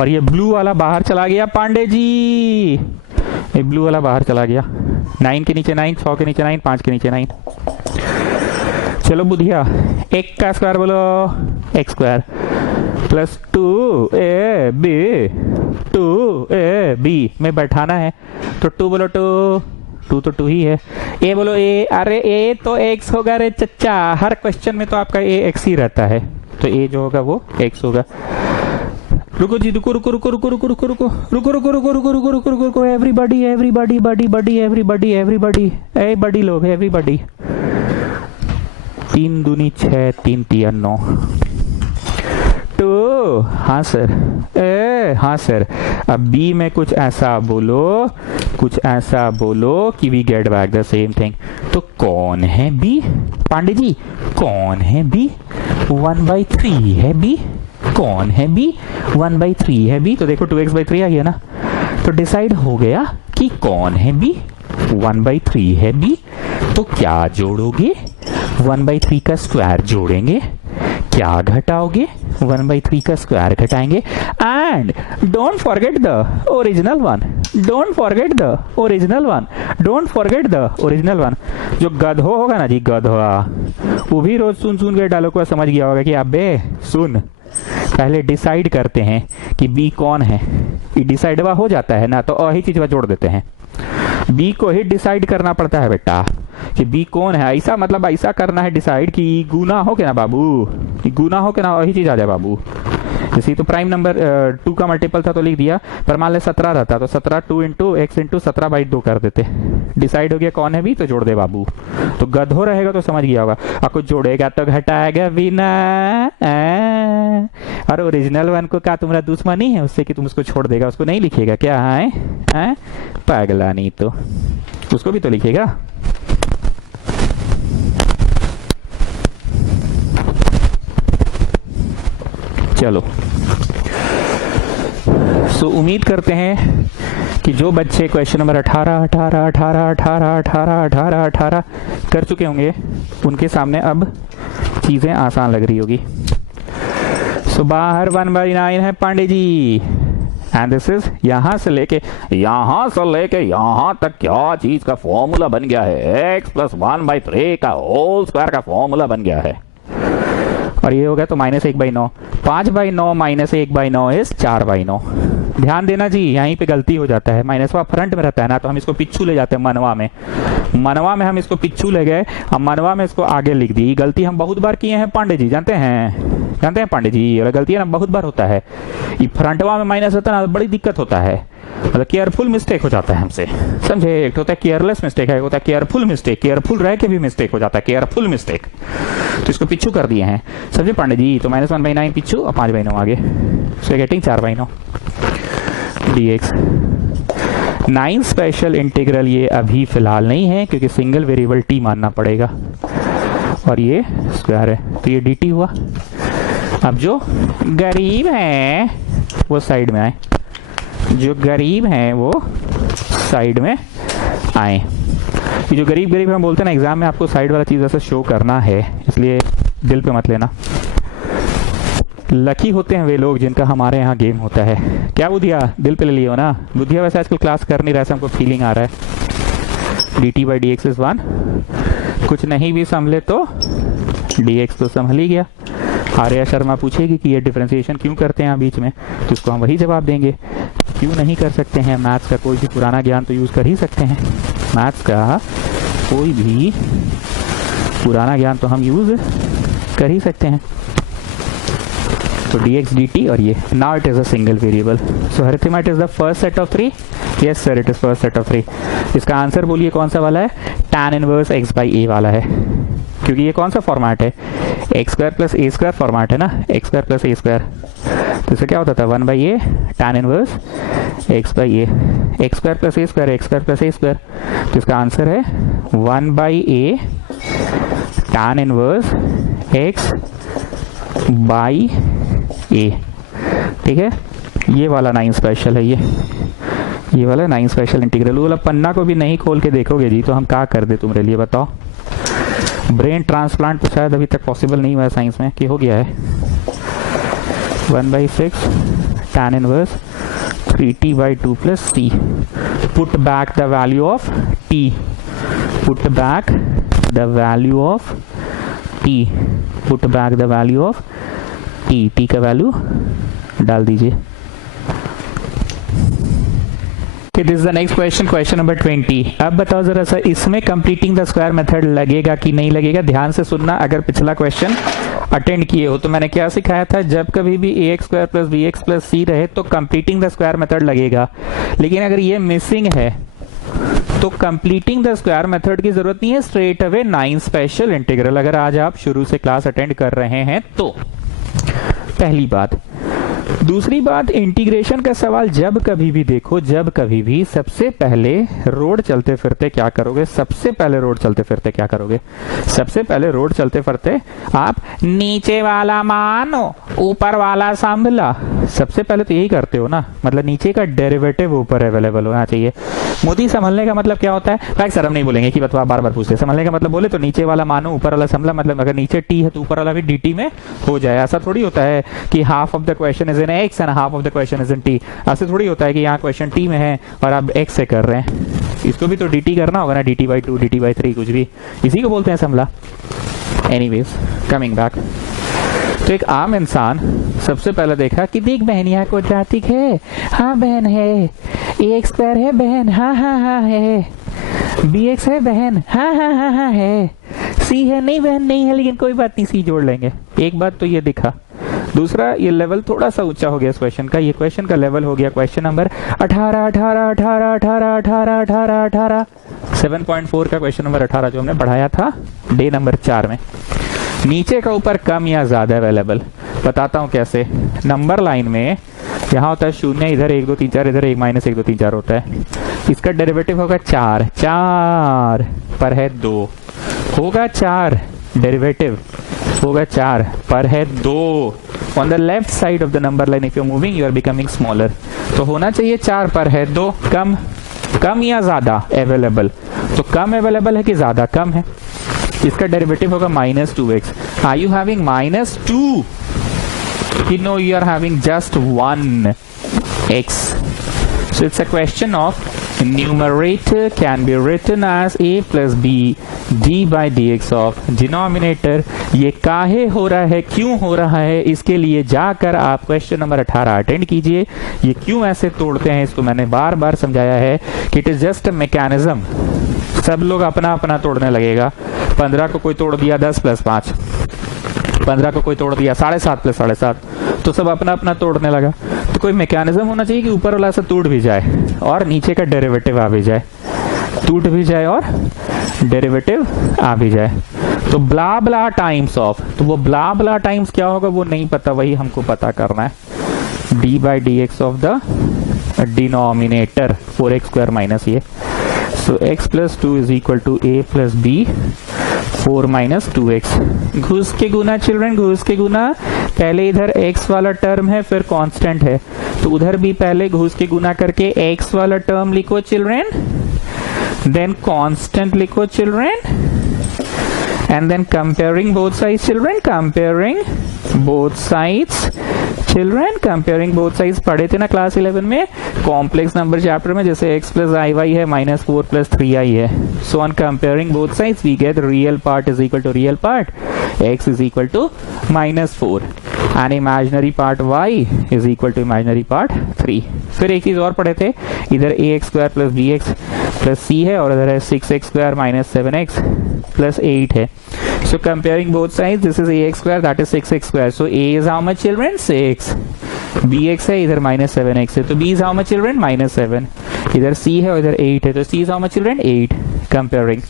और ये ब्लू वाला बाहर चला गया पांडे जी। ये ब्लू वाला बाहर चला गया। 9 के नीचे 9, 6 के नीचे 9, 5 के नीचे 9। चलो बुधिया, एक का स्क्वायर बोलो, x square plus 2ab, 2ab में बैठाना है तो 2 बोलो, 2 तो 2 ही है। ए बोलो ए, अरे ए तो एक्स होगा रे चच्चा, हर क्वेश्चन में तो आपका ए एक्स ही रहता है, तो ए जो होगा वो एक्स होगा। रुको जी, रुको रुको रुको रुको रुको रुको रुको रुको रुको रुको रुको रुको रुको रुको रुको, एवरीबॉडी एवरीबॉडी बडी बडी एवरीबॉडी एवरीबॉडी, ए बडी लोग एवरीबॉडी। 3 दूनी 6, 3 तिया 9, 2। हाँ सर, हाँ सर। अब बी में कुछ ऐसा बोलो, कुछ ऐसा बोलो कि we get back the same thing. तो कौन है बी पांडे जी? कौन है बी? 1/3 है बी। कौन है बी? 1/3 है बी। तो देखो 2x/3 आ गया ना, तो डिसाइड हो गया कि कौन है बी? 1/3 है बी। तो क्या जोड़ोगे? 1/3 का स्क्वायर जोड़ेंगे। क्या घटाओगे? 1/3 का स्क्वायर घटाएंगे। And don't forget the original one, don't forget the original one, don't forget the original one. जो गधो होगा ना जी, गधवा, वो भी रोज सुन सुन के डायलॉग को समझ गया होगा कि अबे सुन, पहले डिसाइड करते हैं कि बी कौन है। डिसाइड हो जाता है ना, तो ही चीज जोड़ देते हैं। बी को ही डिसाइड करना पड़ता है बेटा कि बी कौन है। ऐसा मतलब ऐसा करना है डिसाइड कि गुना हो के ना बाबू, गुना हो के ना वही चीज आ जाए बाबू। जैसे तो प्राइम नंबर 2 का मल्टीपल था तो लिख दिया, पर मान ले 17 रहता तो 17 2 इंटू x इंटू 17/2 कर देते। डिसाइड हो गया कौन है बी, तो जोड़ दे बाबू। तो गधो रहेगा तो समझ गया होगा, और कुछ जोड़ेगा तो घटाएगा भी ना। और ओरिजिनल वन को क्या तुम्हारा दुश्मनी है उससे कि तुम उसको छोड़ देगा? उसको नहीं लिखेगा क्या? है पागला, नहीं तो उसको भी तो लिखेगा। चलो, सो उम्मीद करते हैं कि जो बच्चे क्वेश्चन नंबर 18 कर चुके होंगे उनके सामने अब चीजें आसान लग रही होगी। सो बाहर 1/9 है Pandey ji, and this is यहां से लेके यहां तक क्या चीज का फॉर्मूला बन गया है? x + 1/3 का होल स्क्वायर का फॉर्मूला बन गया है। और ये हो गया तो -1/9, 5/9 -1/9 इज 4/9। ध्यान देना जी, यहीं पे गलती हो जाता है। माइनसवा फ्रंट में रहता है ना, तो हम इसको पिछू ले जाते हैं मनवा में। मनवा में हम इसको पिछू ले गए, हम मनवा में इसको आगे लिख दी। गलती हम बहुत बार किए हैं पांडे जी, जानते हैं पांडे जी, और गलती ना बहुत बार होता है। ये फ्रंटवा में माइनस होता है ना, बड़ी दिक्कत होता है, मतलब केयरफुल मिस्टेक हो जाता है हमसे, समझे? एक होता है केयरलेस मिस्टेक, है होता है केयरफुल मिस्टेक। केयरफुल रह के भी मिस्टेक हो जाता है, केयरफुल मिस्टेक। तो इसको पिछू कर दिए हैं, समझे पांडे जी? तो -1/9 पिछू और 5/9 आगे, so getting 4/9 dx। 9 special integral ये अभी फिलहाल नहीं है, क्योंकि सिंगल वेरिएबल t मानना पड़ेगा, और ये स्क्वायर है, तो ये dt हुआ। अब जो गरीब है वो साइड में आए, जो गरीब हैं वो साइड में आए। ये जो गरीब हम बोलते हैं ना, एग्जाम में आपको साइड वाला चीज ऐसे शो करना है, इसलिए दिल पे मत लेना। लकी होते हैं वे लोग जिनका हमारे यहाँ गेम होता है। क्या बुधिया, दिल पे ले लियो ना? बुधिया वैसे आजकल क्लास कर नहीं रहा है, हमको फीलिंग आ रहा है। dt/dx is 1, कुछ नहीं भी संभले तो dx तो संभल ही गया। आर्या शर्मा पूछेगी कि ये डिफरेंशिएशन क्यों करते हैं बीच में, तो उसको हम वही जवाब देंगे। क्यों नहीं कर सकते हैं? मैथ्स का कोई भी पुराना ज्ञान तो यूज कर ही सकते हैं। मैथ्स का कोई भी पुराना ज्ञान तो हम यूज कर ही सकते हैं। तो dx dt और ये now it is a single variable. So arithmetic it is the first set of 3। Yes sir, it is first set of 3। इसका आंसर बोलिए कौन सा वाला है? tan inverse x by a वाला है, क्योंकि ये कौन सा फॉर्मेट है? एक्स स्क्वायर प्लस ए स्क्वायर फॉर्मेट है ना, एक्स स्क्वायर प्लस ए स्क्वायर। तो इससे क्या होता था? 1 by A tan inverse X by A, X square plus A square, X square plus A square. तो इसका आंसर है 1 by A tan inverse X by A. ठीक है, ये वाला 9 स्पेशल है, ये वाला 9 स्पेशल इंटीग्रल। वो वाला पन्ना को भी नहीं खोल के देखोगे जी तो हम क्या कर दे तुम्हारे लिए, बताओ। ब्रेन ट्रांसप्लांट तो शायद अभी तक पॉसिबल नहीं हुआ है साइंस में, कि हो गया है। 1/6 tan inverse 3t by 2 plus c. Put back the value of t. Put back the value of t. Put back the value of t. t का वैल्यू डाल दीजिए। This is the next question, question number 20। अब बताओ जरा सा, इसमें completing the square method लगेगा कि नहीं लगेगा? ध्यान से सुनना। अगर पिछला क्वेश्चन अटेंड किए हो तो मैंने क्या सिखाया था? जब कभी भी ax square plus bx plus c रहे तो कंप्लीटिंग द स्क्वायर मेथड लगेगा। लेकिन अगर ये मिसिंग है तो कंप्लीटिंग द स्क्वायर मेथड की जरूरत नहीं है, स्ट्रेट अवे 9 स्पेशल इंटीग्रल। अगर आज आप शुरू से क्लास अटेंड कर रहे हैं तो पहली बात। दूसरी बात, इंटीग्रेशन का सवाल जब कभी भी देखो, जब कभी भी सबसे पहले रोड चलते फिरते क्या करोगे? सबसे पहले रोड चलते फिरते क्या करोगे? सबसे पहले रोड चलते फिरते आप नीचे वाला मानो ऊपर वाला संभला, सबसे पहले तो यही करते हो ना। मतलब नीचे का डेरिवेटिव ऊपर अवेलेबल होना चाहिए। मोदी संभलने का मतलब क्या होता है? भाई सर हम नहीं बोलेंगे कि बतवा, बार बार पूछते। संभलने का मतलब बोले तो नीचे वाला मानो ऊपर वाला संभला, मतलब अगर नीचे टी है तो ऊपर वाला भी dt में हो जाए। ऐसा थोड़ी होता है कि half of the question is in x and half of the question is in t। ऐसे थोड़ी होता है कि यहाँ क्वेश्चन t में है और आप x से कर रहे हैं, इसको भी तो dt करना होगा ना, dt by 2 dt by 3 कुछ भी, इसी को बोलते हैं संभला। एनीवेज कमिंग बैक, तो एक आम इंसान सबसे पहले देखा कि देख बहन यहाँ क्वाड्रेटिक है, हाँ बहन है, ax स्क्वायर है बहन, हाँ हाँ हाँ है, bx है बहन, हाँ हाँ हाँ हाँ है, c है नहीं बहन नहीं है, लेकिन कोई बात नहीं c जोड़ लेंगे। एक बात तो ये दिखा। दूसरा, ये लेवल थोड़ा सा ऊंचा हो गया इस क्वेश्चन का। ये क्वेश्चन का लेवल हो गया क्वेश्चन नंबर 18 18 18 18 18 18 18 7.4 का क्वेश्चन नंबर 18 जो हमने पढ़ाया था डे नंबर 4 में। नीचे का ऊपर कम या ज्यादा अवेलेबल, बताता हूं कैसे। नंबर लाइन में यहाँ होता है 0, इधर 1 2 3 4, इधर 1 -1 2 3 4 होता है। इसका डेरिवेटिव होगा 4 4 पर है 2, होगा 4, डेरिवेटिव होगा 4 पर है 2। On the left side of the number line if you are moving you are becoming smaller, तो होना चाहिए 4 पर है 2। कम या ज्यादा अवेलेबल, तो कम अवेलेबल है कि ज्यादा? कम है। इसका डेरिवेटिव होगा -2x। Are you having -2? You know you are having just 1x. So it's a question of numerator can be written as a plus b d by dx of denominator। ये काहे हो रहा है, क्यों हो रहा है, इसके लिए जाकर आप क्वेश्चन नंबर 18 अटेंड कीजिए। ये क्यों ऐसे तोड़ते हैं इसको मैंने बार बार समझाया है कि it is just a mechanism. सब लोग अपना अपना तोड़ने लगेगा। 15 को कोई तोड़ दिया 10 + 5, 15 को कोई तोड़ दिया 7.5 + 7.5, तो सब अपना अपना तोड़ने लगा। तो कोई मैकेनिज्म होना चाहिए कि ऊपर वाला से टूट भी जाए और नीचे का डेरिवेटिव आ भी जाए, टूट भी जाए और डेरिवेटिव आ भी जाए। तो ब्ला ब्ला टाइम्स ऑफ, तो वो ब्ला ब्ला टाइम्स क्या होगा वो नहीं पता, वही हमको पता करना है। d by dx of the denominator 4x² minus ये, so x + 2 is equal to a + b 4 - 2x। घुस के गुना चिल्ड्रन, घुस के गुना। पहले इधर x वाला टर्म है फिर कांस्टेंट है, तो उधर भी पहले घुस के गुना करके x वाला टर्म लिखो चिल्ड्रन, देन कांस्टेंट लिखो children, and then comparing both sides children, comparing both sides children comparing both sides पढ़े थे ना क्लास 11 में कॉम्प्लेक्स नंबर चैप्टर में, जैसे x प्लस आई वाई है माइनस 4 प्लस 3i है. So on comparing both sides we get real part is equal to real part x is equal to -4 and imaginary part y is equal to imaginary part 3. फिर एक चीज और पढ़े थे, इधर ax square plus bx plus c है और इधर है 6x square minus 7x plus 8 है. So comparing both sides, this is ax square, that is 6x square. So a is how much children? 6. bx है, इधर minus 7x है, तो b is how much children? -7. इधर c है और इधर 8 है, तो c is how much children? 8. Comparing.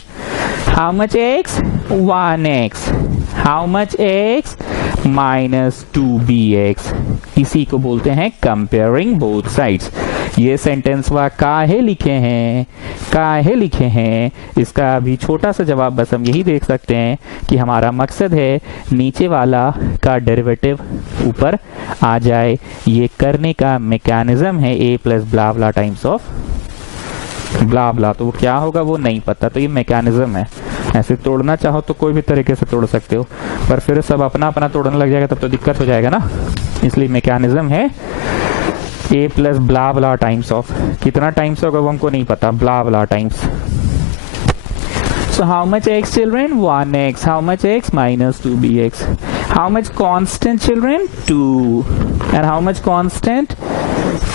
How much x? 1x. How much x? -2bx. इसी को बोलते हैं comparing both sides. ये सेंटेंस वा काहे लिखे हैं, काहे लिखे हैं, इसका अभी छोटा सा जवाब बस हम यही देख सकते हैं कि हमारा मकसद है नीचे वाला का डेरिवेटिव ऊपर आ जाए. ये करने का मैकेनिज्म है a plus blah blah times of blah blah. तो वो क्या होगा वो नहीं पता, तो ये मैकेनिज्म है. ऐसे तोड़ना चाहो तो कोई भी तरीके से तोड़ सकते हो, पर फिर सब अपना अपना तोड़ने लग जाएगा तब तो दिक्कत हो जाएगा ना. इसलिए मैकेनिज्म है a plus blah blah times of, कितना टाइम्स होगा वो हमको नहीं पता, ब्ला blah times. So how much x children? 1x. How much x? -2bx. How much constant children? 2. And how much constant?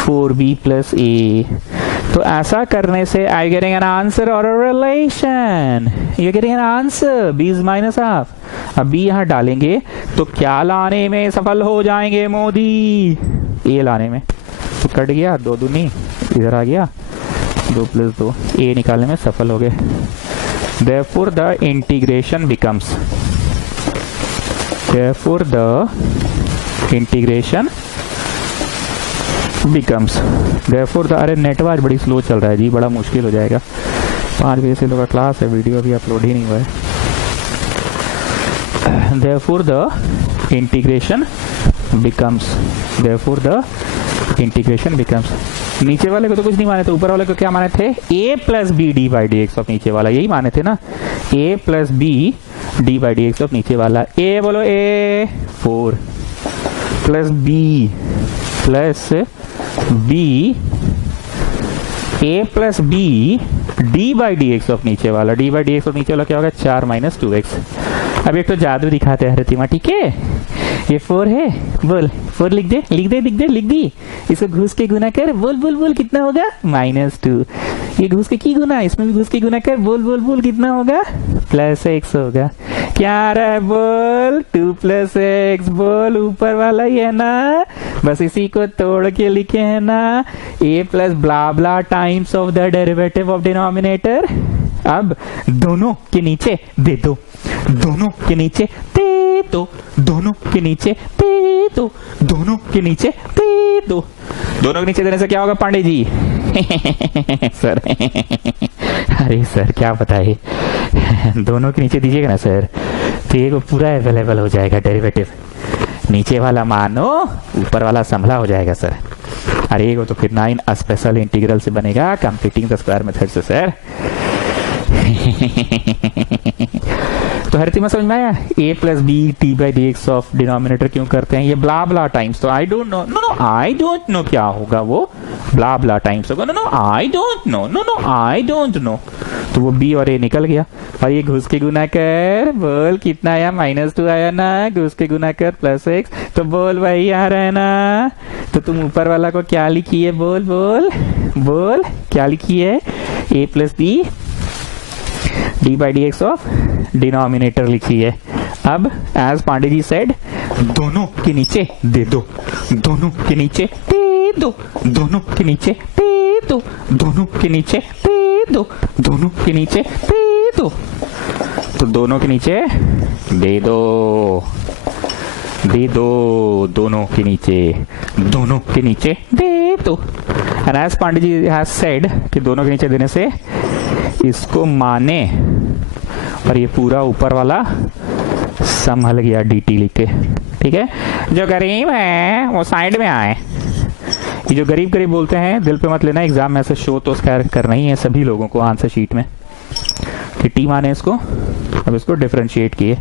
4b plus a. तो ऐसा करने से are you getting an answer or a relation? You're getting an answer. b is -half. अब b यहाँ डालेंगे तो क्या लाने में सफल हो जाएंगे मोदी? a लाने में. तो कट गया, 2 दूनी इधर आ गया, 2 + 2, a निकालने में सफल हो गए. Therefore the integration becomes, therefore the integration becomes, therefore the, अरे नेटवर्क बड़ी स्लो चल रहा है जी, बड़ा मुश्किल हो जाएगा. 5 बजे से लोगों का क्लास है, वीडियो अभी अपलोड ही नहीं हुआ है. Therefore the integration becomes, therefore the integration becomes. नीचे वाले को तो कुछ नहीं माने थे, ऊपर वाले को क्या माने थे? a plus B D by D x of नीचे वाला, यही माने थे ना, a plus B D by D x of नीचे वाला. a बोलो a 4 plus b plus b, a plus B D by D x of नीचे वाला, d by D x of नीचे वाला क्या होगा? 4 - 2x. अब एक तो जादू दिखाते हैं रितिमा, ठीक है? ये 4 है, बोल 4 लिख दे, लिख दे, लिख दे, लिख दी. इसको घुस के गुना कर, बोल बोल बोल कितना होगा? -2. ये घुस के की गुना, इसमें भी घुस के गुना कर, बोल बोल बोल कितना होगा? +x होगा. क्या आ रहा है? बोल 2 + x. बोल ऊपर वाला ही है ना, बस इसी को तोड़ के लिखे है ना, a plus blah blah times of the derivative of denominator. अब दोनों के नीचे दे दो, दोनों के नीचे दे दो, दोनों के नीचे दे दो, दोनों के नीचे दे दो. दोनों के नीचे देने से क्या होगा पांडे जी? सर अरे सर क्या बताए, दोनों के नीचे दीजिएगा ना सर, तो ये पूरा अवेलेबल हो जाएगा डेरिवेटिव. नीचे वाला मानो, ऊपर वाला संभला हो जाएगा सर. अरे वो तो फिर 9 स्पेशल इंटीग्रल से बनेगा, कंप्लीटिंग द स्क्वायर मेथड से सर. तो हर चीज में समझ में आया? a plus b t by D x of denominator क्यों करते हैं? ये ब्ला ब्ला टाइम्स. तो I don't know, no no I don't know क्या होगा वो, ब्ला ब्ला टाइम्स होगा. No no I don't know, no no I don't know. तो वो b और a निकल गया, और ये घुस के गुना कर, बोल कितना आया? -2 आया ना, घुस के गुना कर +x, तो बोल वही आ रहा है ना. तो तुम ऊपर वाला को क्या लिखी है? बोल बोल बोल क्या लिखी है? a plus B D by D x of denominator लिखी है. अब एज पांडे जी सेड, दोनों के नीचे दे दो, दोनों के नीचे दे दो, दोनों के नीचे दे दो, दोनों के नीचे दे दो, दोनों के नीचे दे दो. तो दोनों के नीचे दे दो, दे दो, दोनों के नीचे, दोनों के नीचे दे दो. And as Pandey ji has said कि दोनों के नीचे देने से इसको माने, और ये पूरा ऊपर वाला संभल गया dt लिख के. ठीक है, जो गरीब है वो साइड में आए. ये जो गरीब गरीब बोलते हैं दिल पे मत लेना, एग्जाम में ऐसे शो तो करना ही है सभी लोगों को आंसर शीट में कि टी माने इसको. अब इसको डिफरेंशिएट किए.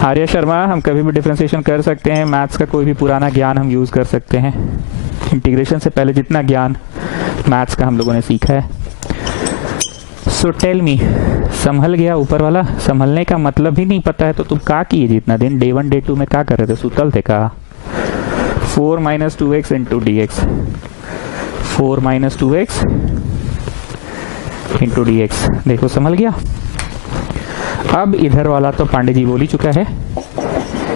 आर्य शर्मा, हम कभी भी डिफरेंशिएशन कर सकते हैं, मैथ्स का कोई भी पुराना ज्ञान हम यूज कर सकते हैं। इंटीग्रेशन से पहले जितना ज्ञान मैथ्स का हम लोगों ने सीखा है। सो टेल मी, संभल गया ऊपर वाला? संभलने का मतलब ही नहीं पता है तो तुम क्या किए जितना दिन? डे 1 डे 2 में क्या कर रहे थे? सुतल थे का? 4 - 2x into D x, 4 - 2x into D x. देखो संभल गया। अब इधर वाला तो पांडे जी बोल ही चुका है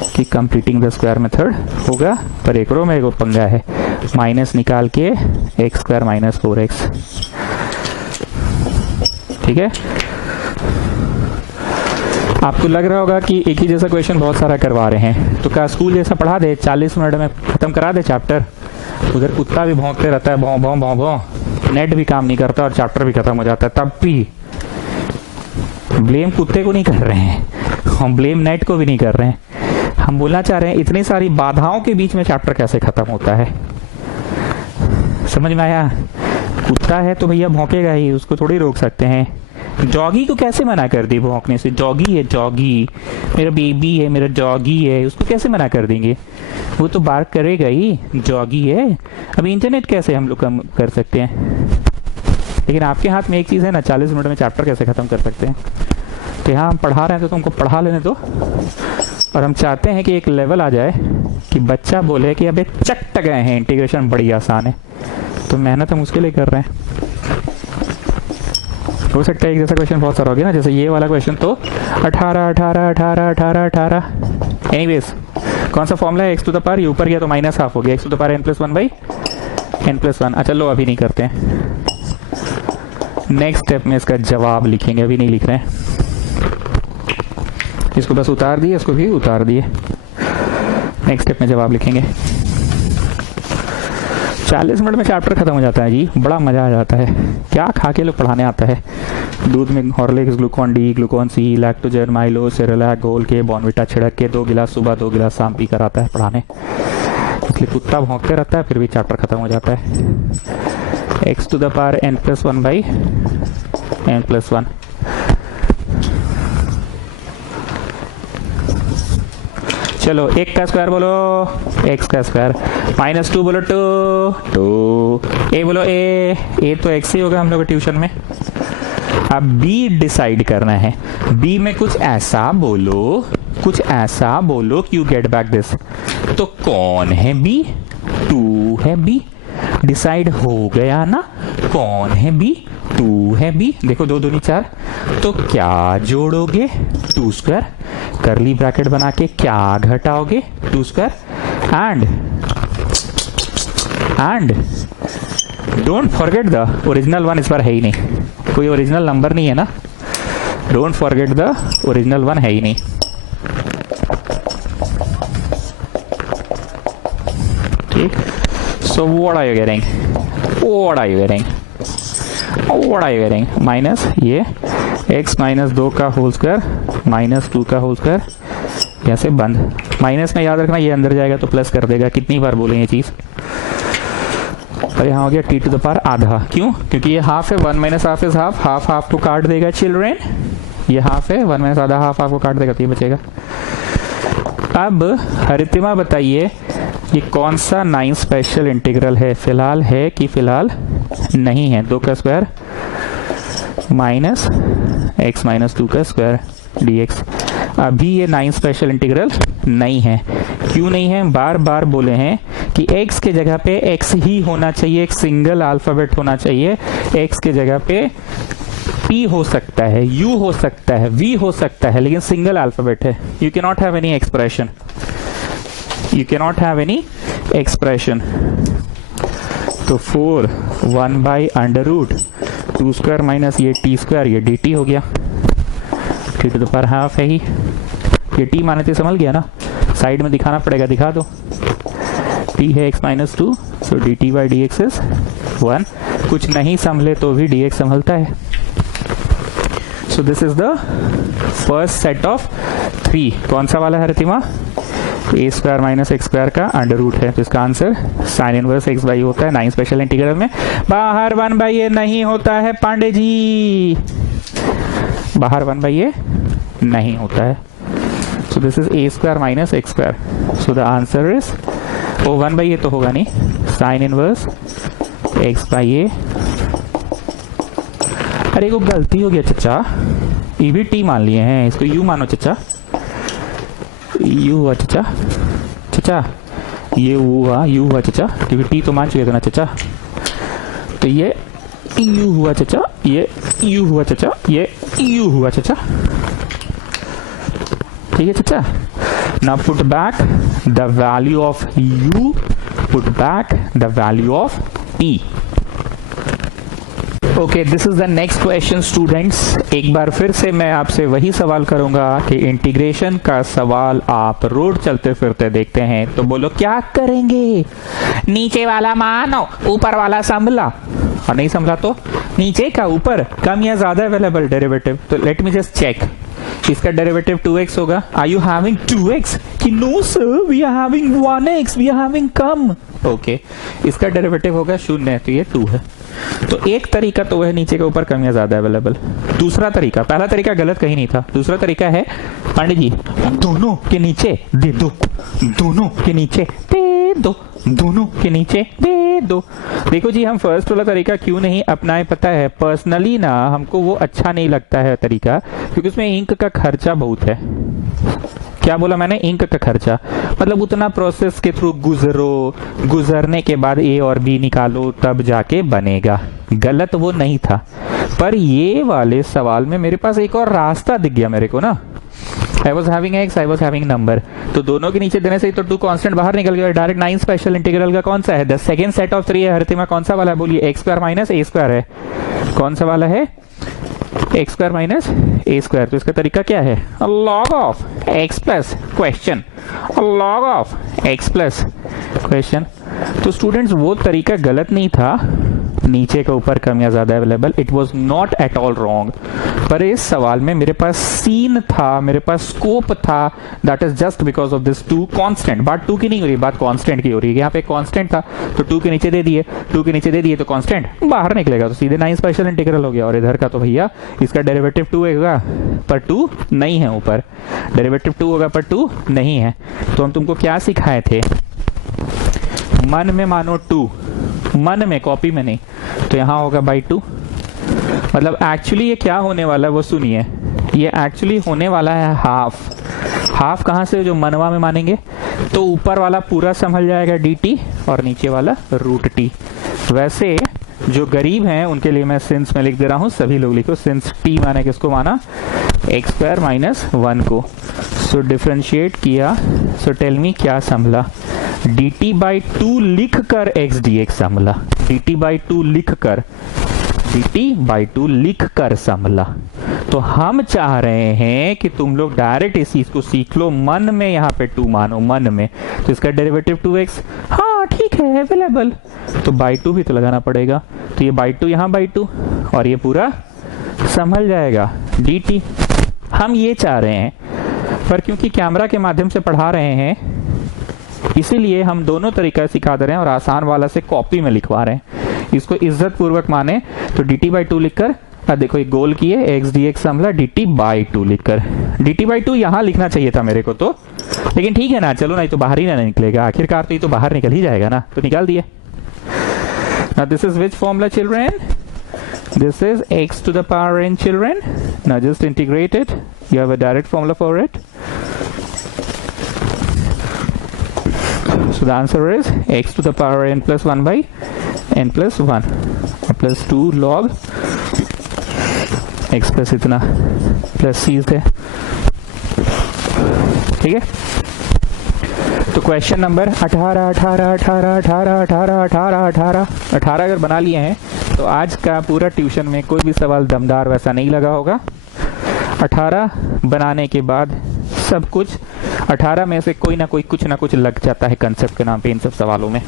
कि कंप्लीटिंग द स्क्वायर मेथड होगा, पर एक रो में एक पंगा है, माइनस निकाल के x² - 4x। ठीक है, आपको लग रहा होगा कि एक ही जैसा क्वेश्चन बहुत सारा करवा रहे हैं, तो क्या स्कूल जैसा पढ़ा दे, 40 मिनट में खत्म करा दे चैप्टर? उधर कुत्ता भी भौंकते रहता है, भौं भौं भौं भौं, नेट भी काम नहीं करता और चैप्टर भी खत्म हो जाता है। तब भी ब्लेम कुत्ते को नहीं कर रहे हैं, हम ब्लेम नेट को भी नहीं कर रहे हैं। हम बोलना चाह रहे हैं इतनी सारी बाधाओं के बीच में चैप्टर कैसे खत्म होता है। समझ में आया? कुत्ता है तो भैया भौंकेगा ही, उसको थोड़ी रोक सकते हैं। जॉगी को कैसे मना कर दी भौंकने से? जॉगी है, जॉगी मेरा बेबी है, मेरा जॉगी है, उसको कैसे मना कर देंगे? वो तो बात करेगा ही, जॉगी है। अभी इंटरनेट कैसे हम लोग कम कर सकते हैं? लेकिन आपके हाथ में एक चीज है ना, 40 मिनट में चैप्टर कैसे खत्म कर सकते हैं। तो यहाँ हम पढ़ा रहे हैं तो तुमको पढ़ा लेने दो, और हम चाहते हैं कि एक लेवल आ जाए कि बच्चा बोले कि अबे चट गए हैं, इंटीग्रेशन बड़ी आसान है। तो मेहनत हम उसके लिए कर रहे हैं। हो सकता है एक जैसा क्वेश्चन बहुत सारा हो गया ना, जैसे ये वाला क्वेश्चन तो 18 18 18 18 18। एनीवेज, कौन सा फॉर्मूला है? x टू द पावर, ये ऊपर गया तो -½ हो गया, x to the power n+1/n+1। अच्छा लो, अभी नहीं करते हैं, नेक्स्ट स्टेप में इसका जवाब लिखेंगे, अभी नहीं लिख रहे हैं। इसको बस उतार दिए, इसको भी उतार दिए, नेक्स्ट स्टेप में जवाब लिखेंगे। 40 मिनट में चैप्टर खत्म हो जाता है जी, बड़ा मजा आ जाता है। क्या खा के लोग पढ़ाने आता है? दूध में हॉर्लिक्स, ग्लूकॉन डी, ग्लूकॉन सी, लैक्टोजन, माइलो, सेरेलैक घोल के, बॉर्नविटा छिड़क के 2 गिलास सुबह 2 गिलास शाम पी कर आता है पढ़ाने। इसलिए कुत्ता भौंकते रहता है, फिर भी चैप्टर खत्म हो जाता है। x to the power n+1/n+1। चलो, 1 का स्क्वायर बोलो, x का स्क्वायर, -2 बोलो 2, a बोलो a तो x ही होगा हम लोग ट्यूशन में। अब b डिसाइड करना है, b में कुछ ऐसा बोलो, कुछ ऐसा बोलो कि यू गेट बैक दिस। तो कौन है b? 2 है b, डिसाइड हो गया ना? कौन है b? 2 है b। देखो 2 दूनी 4, तो क्या जोड़ोगे? 2², करली ब्रैकेट बना के क्या घटाओगे? 2², and don't forget the original one. इस बार है ही नहीं, कोई ओरिजिनल नंबर नहीं है ना, don't forget the original one है ही नहीं। ठीक, so what are you getting? What are you getting? What are you getting? Minus ये x -2 का होल स्क्वायर -2 का होल स्क्वायर, कैसे बंद, माइनस में याद रखना, ये अंदर जाएगा तो प्लस कर देगा। कितनी बार बोले ये चीज? और यहाँ हो गया t टू द पावर आधा। क्यों? क्योंकि ये हाफ है, 1 - हाफ इज हाफ, हाफ को काट देगा चिल्ड्रेन। ये हाफ है, 1 - आधा, हाफ को काट देगा तो ये बचेगा। अब हरितिमा बताइए, ये कौन सा 9 स्पेशल इंटीग्रल है? फिलहाल है कि फिलहाल नहीं है? 2 का स्क्वायर -x -2 का स्क्वायर dx। अभी ये 9 स्पेशल इंटीग्रल नहीं है। क्यों नहीं है? बार बार बोले हैं कि x के जगह पे x ही होना चाहिए, एक सिंगल अल्फाबेट होना चाहिए। x के जगह पे p हो सकता है, u हो सकता है, v हो सकता है, लेकिन सिंगल अल्फाबेट है। You can not have any expression, you can not have any expression. तो 4 1/√2² माइनस ये t², ये dt हो गया, t to the power half है ही। ये t माने थे, समझ गया ना? साइड में दिखाना पड़ेगा, दिखा दो। t है x -2, so dt/dx इज 1। कुछ नहीं संभले तो भी dx संभलता है। सो this is the first set of 3। कौन सा वाला है रितिमा? a² - x² का अंडर रूट है, तो इसका आंसर साइन इनवर्स x/a होता है 9 स्पेशल इंटीग्रल में। बाहर 1/a नहीं होता है पांडे जी, बाहर 1/a नहीं होता है। So so this is A square minus X square. So the answer is O 1 by A तो होगा नहीं, sine inverse X by A. अरे वो गलती हो गया चचा, ये भी टी मान लिए हैं, इसको यू मानो चचा, यू हुआ चचा, चचा ये हुआ यू हुआ चचा, क्योंकि टी तो मान चुके थे ना चचा, तो ये यू हुआ चचा, ये यू हुआ चचा, ये यू हुआ चचा, ठीक है चचा। Now put back the value of you, put back the value of T. Okay, this is the next question students. एक बार फिर से मैं आपसे वही सवाल करूंगा कि इंटीग्रेशन का सवाल आप रोड चलते फिरते देखते हैं तो बोलो क्या करेंगे? नीचे वाला मानो, ऊपर वाला संभला, और नहीं संभला तो नीचे का ऊपर कम या ज्यादा अवेलेबल डेरिवेटिव। तो लेट मी जस्ट चेक, इसका डेरिवेटिव 2x होगा। Are you having 2x? कि no sir, we are having 1x, we are having कम। ओके, इसका डेरिवेटिव होगा 0, तो ये 2 है। तो एक तरीका तो है नीचे के ऊपर कम या ज्यादा अवेलेबल। दूसरा तरीका, पहला तरीका गलत कहीं नहीं था, दूसरा तरीका है पंडित जी दोनों के नीचे दे दो, दोनों के नीचे दे दो, दोनों के नीचे दे दो। देखो जी, हम फर्स्ट वाला तरीका क्यों नहीं अपनाए पता है? पर्सनली ना हमको वो अच्छा नहीं लगता है तरीका, क्योंकि उसमें इंक का खर्चा बहुत है। क्या बोला मैंने? इंक का खर्चा, मतलब उतना प्रोसेस के थ्रू गुजरो, गुजरने के बाद ए और बी निकालो तब जाके बनेगा। गलत वो नहीं था, पर ये वाले सवाल में मेरे पास एक और रास्ता दिख गया मेरे को ना। I was having x, I was having number, तो दोनों के नीचे देने से ही तो 2 कांस्टेंट बाहर निकल गया। डायरेक्ट 9 स्पेशल इंटीग्रल का कौन सा है? द सेकंड सेट ऑफ 3 है। हरितिमा कौन सा वाला है? बोलिए। एक्स स्क्वायर माइनस ए स्क्वायर है। कौन सा वाला है? एक्स स्क्वायर माइनस ए स्क्वायर। तो इसका तरीका क्या है? Log of x plus question, log of x plus question. तो स्टूडेंट्स वो तरीका गलत नहीं था, नीचे का ऊपर कम या ज्यादा available, it was not at all wrong. पर इस सवाल में मेरे पास सीन था, मेरे पास स्कोप था, that is just because of this 2 constant. बात 2 की नहीं हो रही, बात कांस्टेंट की हो रही है। यहाँ पे कांस्टेंट था तो 2 के नीचे दे दिए, 2 के नीचे दे दिए तो कांस्टेंट बाहर निकलेगा, तो सीधे 9 स्पेशल इंटीग्रल हो गया। और इधर का तो भैया इसका डेरिवेटिव 2 होगा पर 2 नहीं है, ऊपर डेरिवेटिव 2 होगा पर 2 नहीं है। तो हम तुमको क्या सिखाए थे? मन में मानो 2, मन में, कॉपी में नहीं। तो यहां होगा बाई 2, मतलब एक्चुअली ये क्या होने वाला है वो सुनिए। ये एक्चुअली होने वाला है हाफ। हाफ कहां से? जो मनवा में मानेंगे तो ऊपर वाला पूरा संभल जाएगा dt और नीचे वाला रूट टी। वैसे जो गरीब हैं उनके लिए मैं सिंस में लिख दे रहा हूं, सभी लोग लिखो सिंस टी माने किसको माना? एक्स स्क्वायर माइनस 1 को। सो डिफ्रेंशिएट किया, सो टेल मी क्या संभला? dt बाई 2 लिख कर x dx संभला, dt बाई 2 लिख कर, dt बाई 2 लिख कर संभला। तो हम चाह रहे हैं कि तुम लोग डायरेक्ट इस चीज को सीख लो, मन में यहाँ पे 2 मानो, मन में। तो इसका डेरिवेटिव 2x, हाँ ठीक है अवेलेबल, तो बाई 2 भी तो लगाना पड़ेगा। तो ये बाई 2 यहाँ बाई 2 और ये पूरा संभल जाएगा dt। हम ये चाह रहे हैं, पर क्योंकि कैमरा के माध्यम से पढ़ा रहे हैं इसीलिए हम दोनों तरीका सिखा दे रहे हैं और आसान वाला से कॉपी में लिखवा रहे हैं। इसको इज्जत पूर्वक माने तो dt बाई 2 लिखकर, अब देखो एक गोल किए, एक्स डी एक्स संभला dt बाई 2 लिखकर। dt बाई 2 यहां लिखना चाहिए था मेरे को तो, लेकिन ठीक है ना, चलो नहीं तो बाहर ही ना निकलेगा, आखिरकार तो ये तो बाहर निकल ही जाएगा ना, तो निकाल दिए। Now this is which formula children? This is x to the power n children. Now just integrate it. You have a direct formula for it. So the answer is x to the power n plus 1 by n plus 1 plus 2 log x plus इतना plus c है, ठीक है। तो question number 18 अगर बना लिए हैं तो आज का पूरा ट्यूशन में कोई भी सवाल दमदार वैसा नहीं लगा होगा। 18 बनाने के बाद सब कुछ 18 में से कोई ना कोई कुछ ना कुछ लग जाता है कंसेप्ट के नाम पे इन सब सवालों में,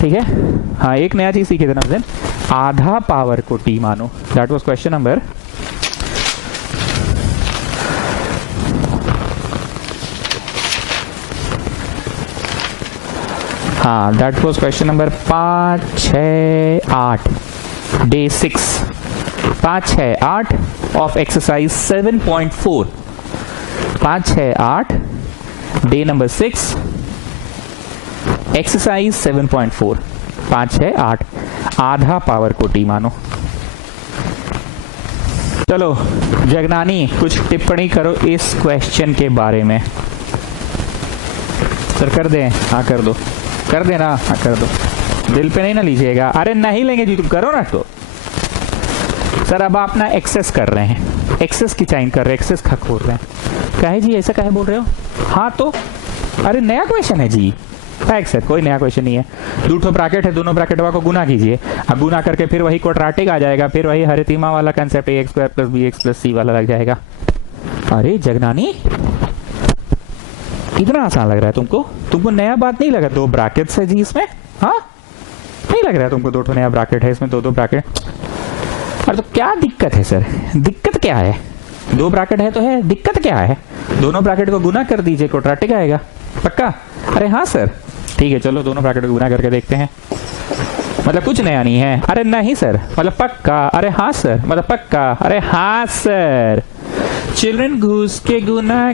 ठीक है। हाँ, एक नया चीज सीखे थे ना, आधा पावर को टी मानो, दैट वाज क्वेश्चन नंबर हाँ, that was question number 5, 6, 8 day 6 5, 6, 8 of exercise 7.4। 5 6 8, day number 6, exercise 7.4, 5 6 8, आधा पावर को टी मानो। चलो जगनानी कुछ टिप्पणी करो इस क्वेश्चन के बारे में। सर कर दें? हाँ कर दो, कर देना, हाँ कर दो, दिल पे नहीं ना लीजिएगा। अरे नहीं लेंगे जी, तुम करो ना। तो सर अब आप ना एक्सेस कर रहे हैं, एक्सेस की चाइन कर रहे हैं, एक्सेस खा खोल रहे हैं। कहे जी ऐसा कहे बोल रहे हो? हाँ तो अरे नया क्वेश्चन है जी। सर कोई नया क्वेश्चन नहीं है। दो ठो ब्रैकेट है, दोनों ब्रैकेट को गुना कीजिए। अब गुना करके फिर वही क्वाड्रेटिक आ जाएगा, फिर वही हरितिमा वाला concept A X square plus B X plus C वाला लग जाएगा। अरे जगनानी इतना आसान लग रहा है तुमको? तुमको नया बात नहीं लगा? दो ब्रैकेट्स है जी इसमें, हाँ नहीं लग रहा है तुमको? दो ठो नया ब्रैकेट है इसमें, दो ब्रैकेट। अरे तो क्या दिक्कत है सर? दिक्कत क्या है? दो ब्रैकेट है तो है, दिक्कत क्या है? दोनों ब्रैकेट को गुना कर दीजिए, क्वाड्रेटिक आएगा पक्का। अरे हाँ सर ठीक है, चलो दोनों ब्रैकेट को गुना करके देखते हैं। मतलब कुछ नया नहीं है? अरे नहीं सर, मतलब पक्का? अरे हाँ सर, मतलब पक्का? अरे हाँ सर। चिल्ड्रन घुस के गुना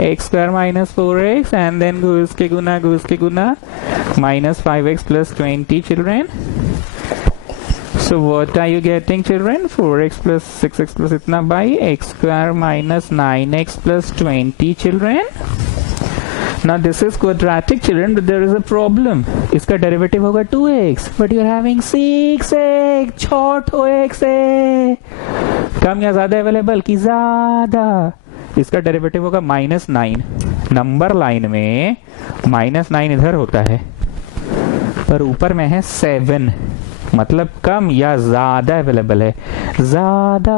X square minus 4x and then घुस के गुना minus 5x plus 20 children. So what are you getting children? 4x plus 6x plus इतना by x square minus 9x plus 20 children. Now this is quadratic children, but there is a problem. इसका derivative होगा 2x, but you are having 6x, छोटो x है। कम या ज्यादा available की ज्यादा। इसका डेरिवेटिव होगा -9। नंबर लाइन में -9 इधर होता है, पर ऊपर में है 7, मतलब कम या ज्यादा अवेलेबल है। ज्यादा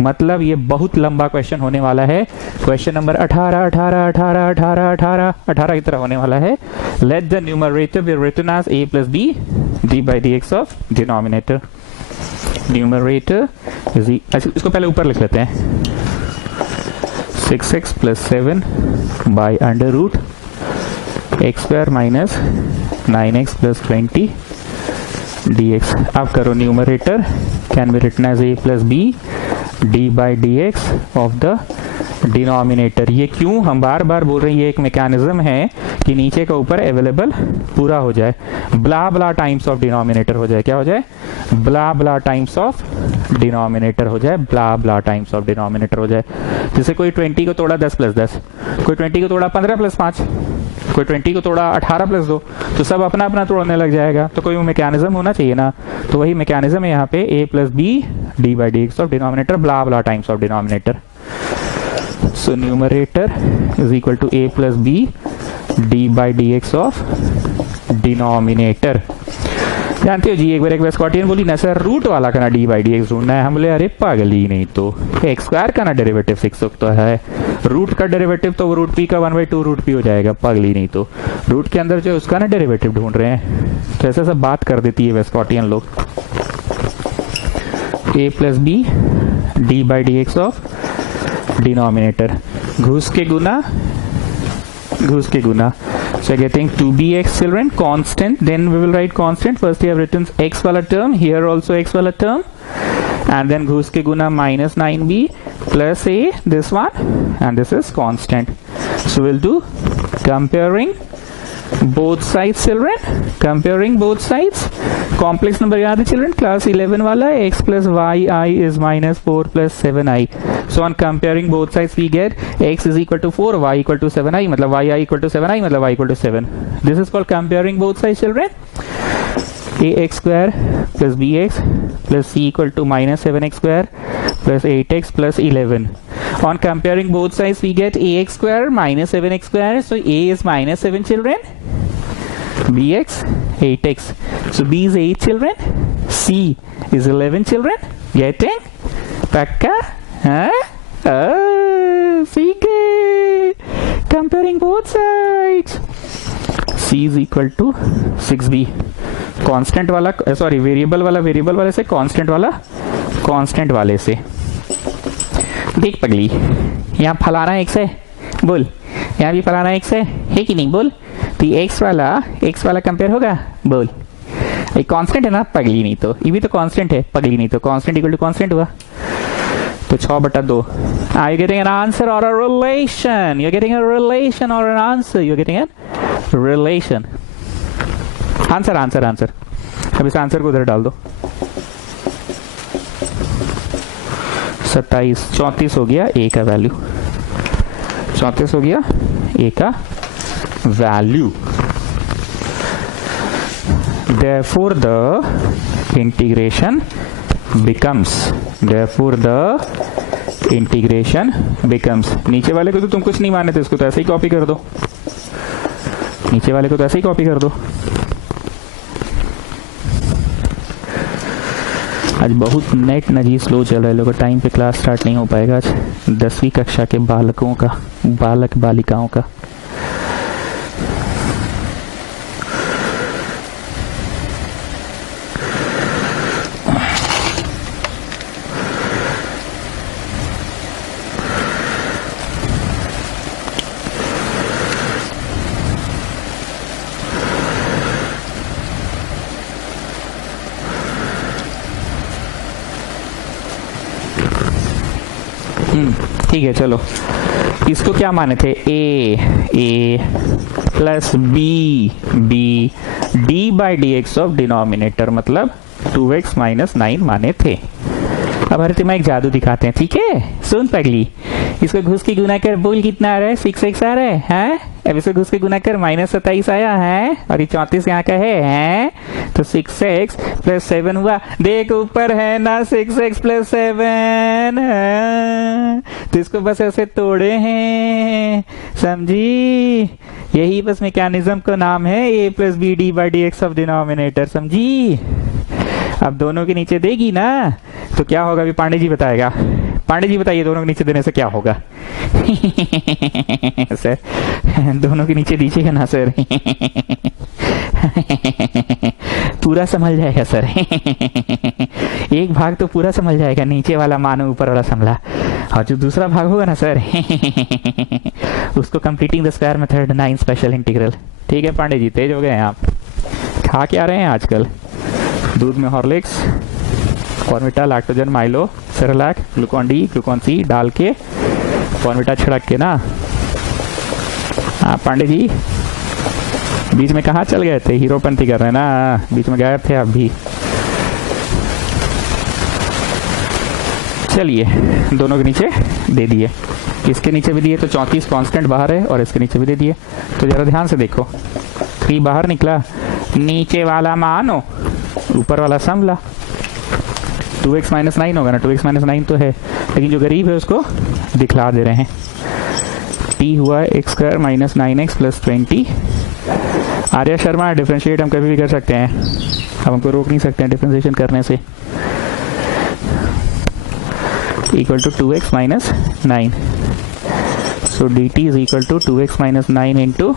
मतलब ये बहुत लंबा क्वेश्चन होने वाला है। क्वेश्चन नंबर 18 की तरह होने वाला है। Let the numerator be written as a plus B D by D x of denominator. Numerator is इसको पहले ऊपर लिख लेते हैं, 6x plus 7 by under root x square minus 9x plus 20 dx। अब करो numerator can be written as a plus B D by D x of the denominator. ये क्यों हम बार बार बोल रहे हैं? ये एक मैकेनिज्म है कि नीचे का ऊपर अवेलेबल पूरा हो जाए, ब्ला ब्ला टाइम्स ऑफ डिनोमिनेटर हो जाए। क्या हो जाए? ब्ला ब्ला टाइम्स ऑफ डिनोमिनेटर हो जाए, ब्ला ब्ला टाइम्स ऑफ डिनोमिनेटर हो जाए। जैसे कोई 20 को तोड़ा 10 प्लस 10, कोई 20 को तोड़ा 15 प्लस 5, कोई 20 को तोड़ा 18 प्लस 2, तो सब अपना अपना तोड़ने लग जाएगा। तो कोई मैकेनिज्म होना चाहिए ना, तो वही मैकेनिज्म है यहाँ पे, a plus B D by D x of denominator blah blah times of denominator. So numerator is equal to a plus B D by D x of denominator. जानते हो जी, एक बार एक वेस्कॉटियन बोली ना सर रूट वाला का ना डी बाई डी एक्स ढूंढना है। हम बोले अरे पागली नहीं तो एक्स स्क्वायर का ना डेरिवेटिव 6 तो है, रूट का डेरिवेटिव तो रूट पी का 1/2 रूट पी हो जाएगा। पागली नहीं तो रूट के अंदर जो उसका ना डेरिवेटिव ढूंढ रहे हैं। तो ऐसा सब बात कर देती है वेस्कॉटियन लोग। a plus B D by D x of denominator, घुस के गुना। So getting 2bx children constant, then we will write constant. First we have written x wala term, here also x wala term, and then घुस के गुना minus 9b plus a, this one, and this is constant. So we'll do comparing both sides children, comparing both sides. Complex number याद है children, class 11 वाला, x plus yi is minus 4 plus 7i. So on comparing both sides we get x is equal to 4, y equal to 7i, मतलब yi equal to 7i, मतलब y equal to 7. This is called comparing both sides children. ax square plus bx plus c equal to minus 7x square plus 8x plus 11. On comparing both sides we get ax square minus 7x square, so a is minus 7 children, bx 8x, so b is 8 children, c is 11 children. Getting? Pakka? Huh? Oh, ठीक है. Comparing both sides. c is equal to 6b. Constant वाला, sorry variable वाले से, constant वाला constant वाले से। देख पगली, यहाँ फलाना x है, बोल। यहाँ भी फलाना x है कि नहीं, बोल। तो ये x वाला कंपेयर होगा, बोल। ये कांस्टेंट है ना, पगली नहीं तो। ये भी तो कांस्टेंट है, पगली नहीं तो। कांस्टेंट इक्वल टू कांस्टेंट हुआ। तो 6/2. Are you getting an answer or a relation? You're getting a relation or an answer? You're getting a relation. Answer answer answer. अब इस आंसर को उधर डाल दो. 27, 34 हो गया ए का वैल्यू. 34 हो गया ए का value. Therefore the integration becomes. नीचे वाले को तो तुम कुछ नहीं माने थे, इसको तो ऐसे ही कॉपी कर दो. नीचे वाले को तो ऐसे ही कॉपी कर दो. आज बहुत नेट नजी स्लो चल रहा है लोगों. टाइम पे क्लास स्टार्ट नहीं हो पाएगा आज. 10वीं कक्षा के बालकों का, बालक बालिकाओं का. ठीक है, चलो इसको क्या माने थे? A plus B D by D x of denominator, मतलब 2x माइनस 9 माने थे. अब हर तुम्हें एक जादू दिखाते हैं, ठीक है? सुन पगली, इसको घुस के गुना कर, बोल कितना आ रहा है? 6x आ रहा है, हैं? अब इसको घुस के गुना कर, -27 आया है, और ये 34 यहाँ का है, तो 6x प्लस 7 हुआ. देख ऊपर है ना 6x प्लस 7, तो इसको बस ऐसे तोड़े हैं, समझी? यही बस मैकेनिज्म का नाम है a plus B D by D x of denominator, समझी? अब दोनों के नीचे देगी ना तो क्या होगा, अभी पांडे जी बताएगा. पांडे जी बताइए, दोनों के नीचे देने से क्या होगा? सर दोनों के नीचे दीजिएगा ना सर. पूरा समझ जाएगा सर. एक भाग तो पूरा समझ जाएगा, नीचे वाला मानो ऊपर वाला समझा, और जो दूसरा भाग होगा ना सर उसको completing the square method 9 special integral. ठीक है पांडे जी, तेज हो गए हैं आप. खा क्या रहे हैं आजकल? दूध में Horlicks, Bournvita, Lactogen, Milo, Cerelac, Glucon D, Glucon C डाल के कॉर्नविटा छिड़क के ना. पांडे जी बीच में कहाँ चल गए थे? हीरोपंती कर रहे हैं ना, बीच में गायब थे आप भी. चलिए दोनों के नीचे दे दिए, इसके नीचे भी दिए तो 34 कांस्टेंट बाहर है, और इसके नीचे भी दे दिए. तो जरा ध्यान से देखो, 3 बाहर निकला, नीचे वाला मानो ऊपर वाला समला. 2x माइनस 9 होगा ना, 2x माइनस 9 तो है, लेकिन जो गरीब है उसको दिखला दे रहे हैं. t हुआ x square minus 9x plus 20. Arya Sharma, differentiate हम कभी भी कर सकते हैं, अब हमको रोक नहीं सकते हैं डिफरेंशिएशन करने से. Equal to 2x minus 9, so dt is equal to 2x minus 9 into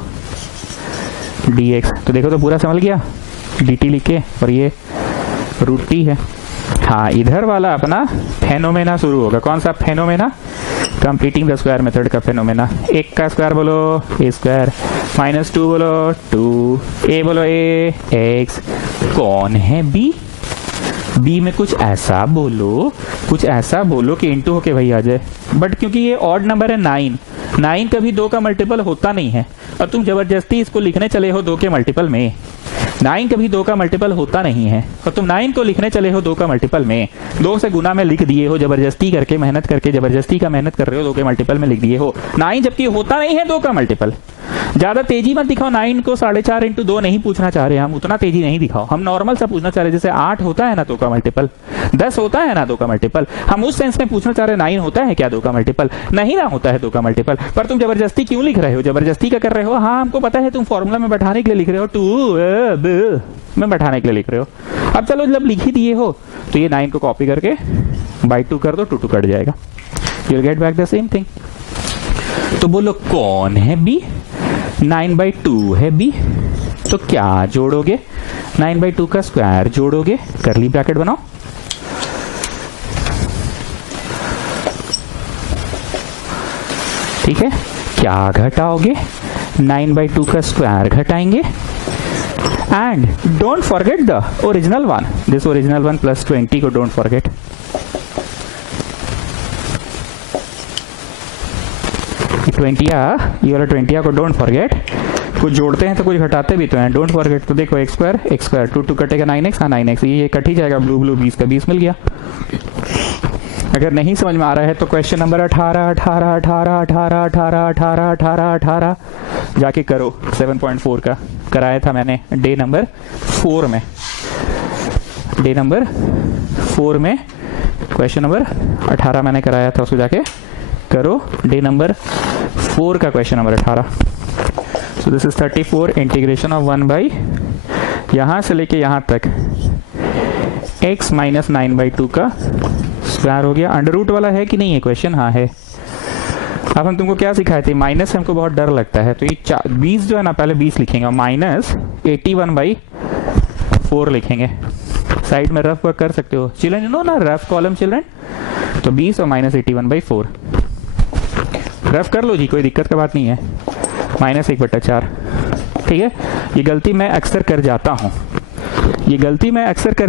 dx. तो देखो तो पूरा समझ गया dt लिख के, और ये रूट t है. हाँ, इधर वाला अपना फेनोमेना शुरू होगा. कौन सा phenomena? Completing the square method का फेनोमेना. 1 का स्क्वायर बोलो a स्क्वायर, -2 बोलो 2, a बोलो a, x. कौन है b? b में कुछ ऐसा बोलो कि इंटू होके भाई आ जाए. बट क्योंकि ये ऑड नंबर है 9 कभी 2 का मल्टीपल होता नहीं है, और तुम जबरदस्ती इसको लिखने चले हो 2 के मल्टीपल में. 9 कभी 2 का मल्टीपल होता नहीं है, और तुम 9 को लिखने चले हो 2 का मल्टीपल में. 2 से गुना में लिख दिए हो, जबरदस्ती करके, मेहनत करके, जबरदस्ती का मेहनत कर रहे हो, 2 के मल्टीपल में लिख दिए हो 9, जबकि होता नहीं है 2 का मल्टीपल. ज्यादा तेजी मत दिखाओ. 9 को 4.5 इंटू 2 नहीं पूछना चाह रहे हम, उतना तेजी नहीं दिखाओ. हम नॉर्मल सा पूछना चाह रहे, जैसे 8 होता है ना 2 का मल्टीपल, 10 होता है ना 2 का मल्टीपल. हम उस सेंस में पूछना चाह रहे 9 होता है क्या 2 का मल्टीपल? नहीं ना होता है 2 का मल्टीपल. पर तुम जबरदस्ती क्यों लिख रहे हो? जबरदस्ती क्या कर रहे हो? हाँ, हमको पता है तुम फॉर्मूला में बैठाने के लिए लिख रहे हो, 2 में बैठाने के लिए लिख रहे हो. अब चलो जब लिख ही दिए हो तो ये 9 को कॉपी करके बाई 2 कर दो, 2 कट जाएगा. You will get back the same thing. तो बोलो कौन है b? 9/2 है b. तो क्या जोड़ोगे? 9/2 का स्क्वायर जोड़ोगे, करली ब्रैकेट बनाओ. ठीक है, क्या घटाओगे? 9/2 का स्क्वायर घटाएंगे. And don't forget the original one, this original one plus 20 को डोंट फॉरगेट. 20 ये वाला 20 को डोंट फॉरगेट। कुछ जोड़ते हैं तो कुछ घटाते भी तो हैं, डोंट फॉरगेट। तो देखो x स्क्वायर 2 कटेगा 9x, हाँ 9x, ये कट ही जाएगा, ब्लू 20 का 20 मिल गया। अगर नहीं समझ में आ रहा है तो क्वेश्चन नंबर 18 जाके करो। 7.4 का कराया था मैंने डे नंबर 4 में। डे नंबर 4 में क्वेश्चन नंबर 18 मैंने कराया था, उसको जाके करो। डे नंबर 4 का question number 18। So this is 34 integration of 1 by यहां से लेके यहां तक x माइनस 9/2 का स्क्वायर हो गया। अंडर रूट वाला है कि नहीं है क्वेश्चन? हाँ है। अब हम तुमको क्या सिखाए थे, माइनस से हमको बहुत डर लगता है, तो ये 20 जो है ना, पहले 20 लिखेंगे, माइनस 81/4 लिखेंगे। साइड में रफ वर्क कर सकते हो चिल्ड्रन, यू नो ना रफ कॉलम चिल्ड्रन। तो 20 और माइनस 81/4 रफ कर लो जी, कोई दिक्कत का बात नहीं है। माइनस 1/4, ठीक है। ये गलती मैं अक्सर कर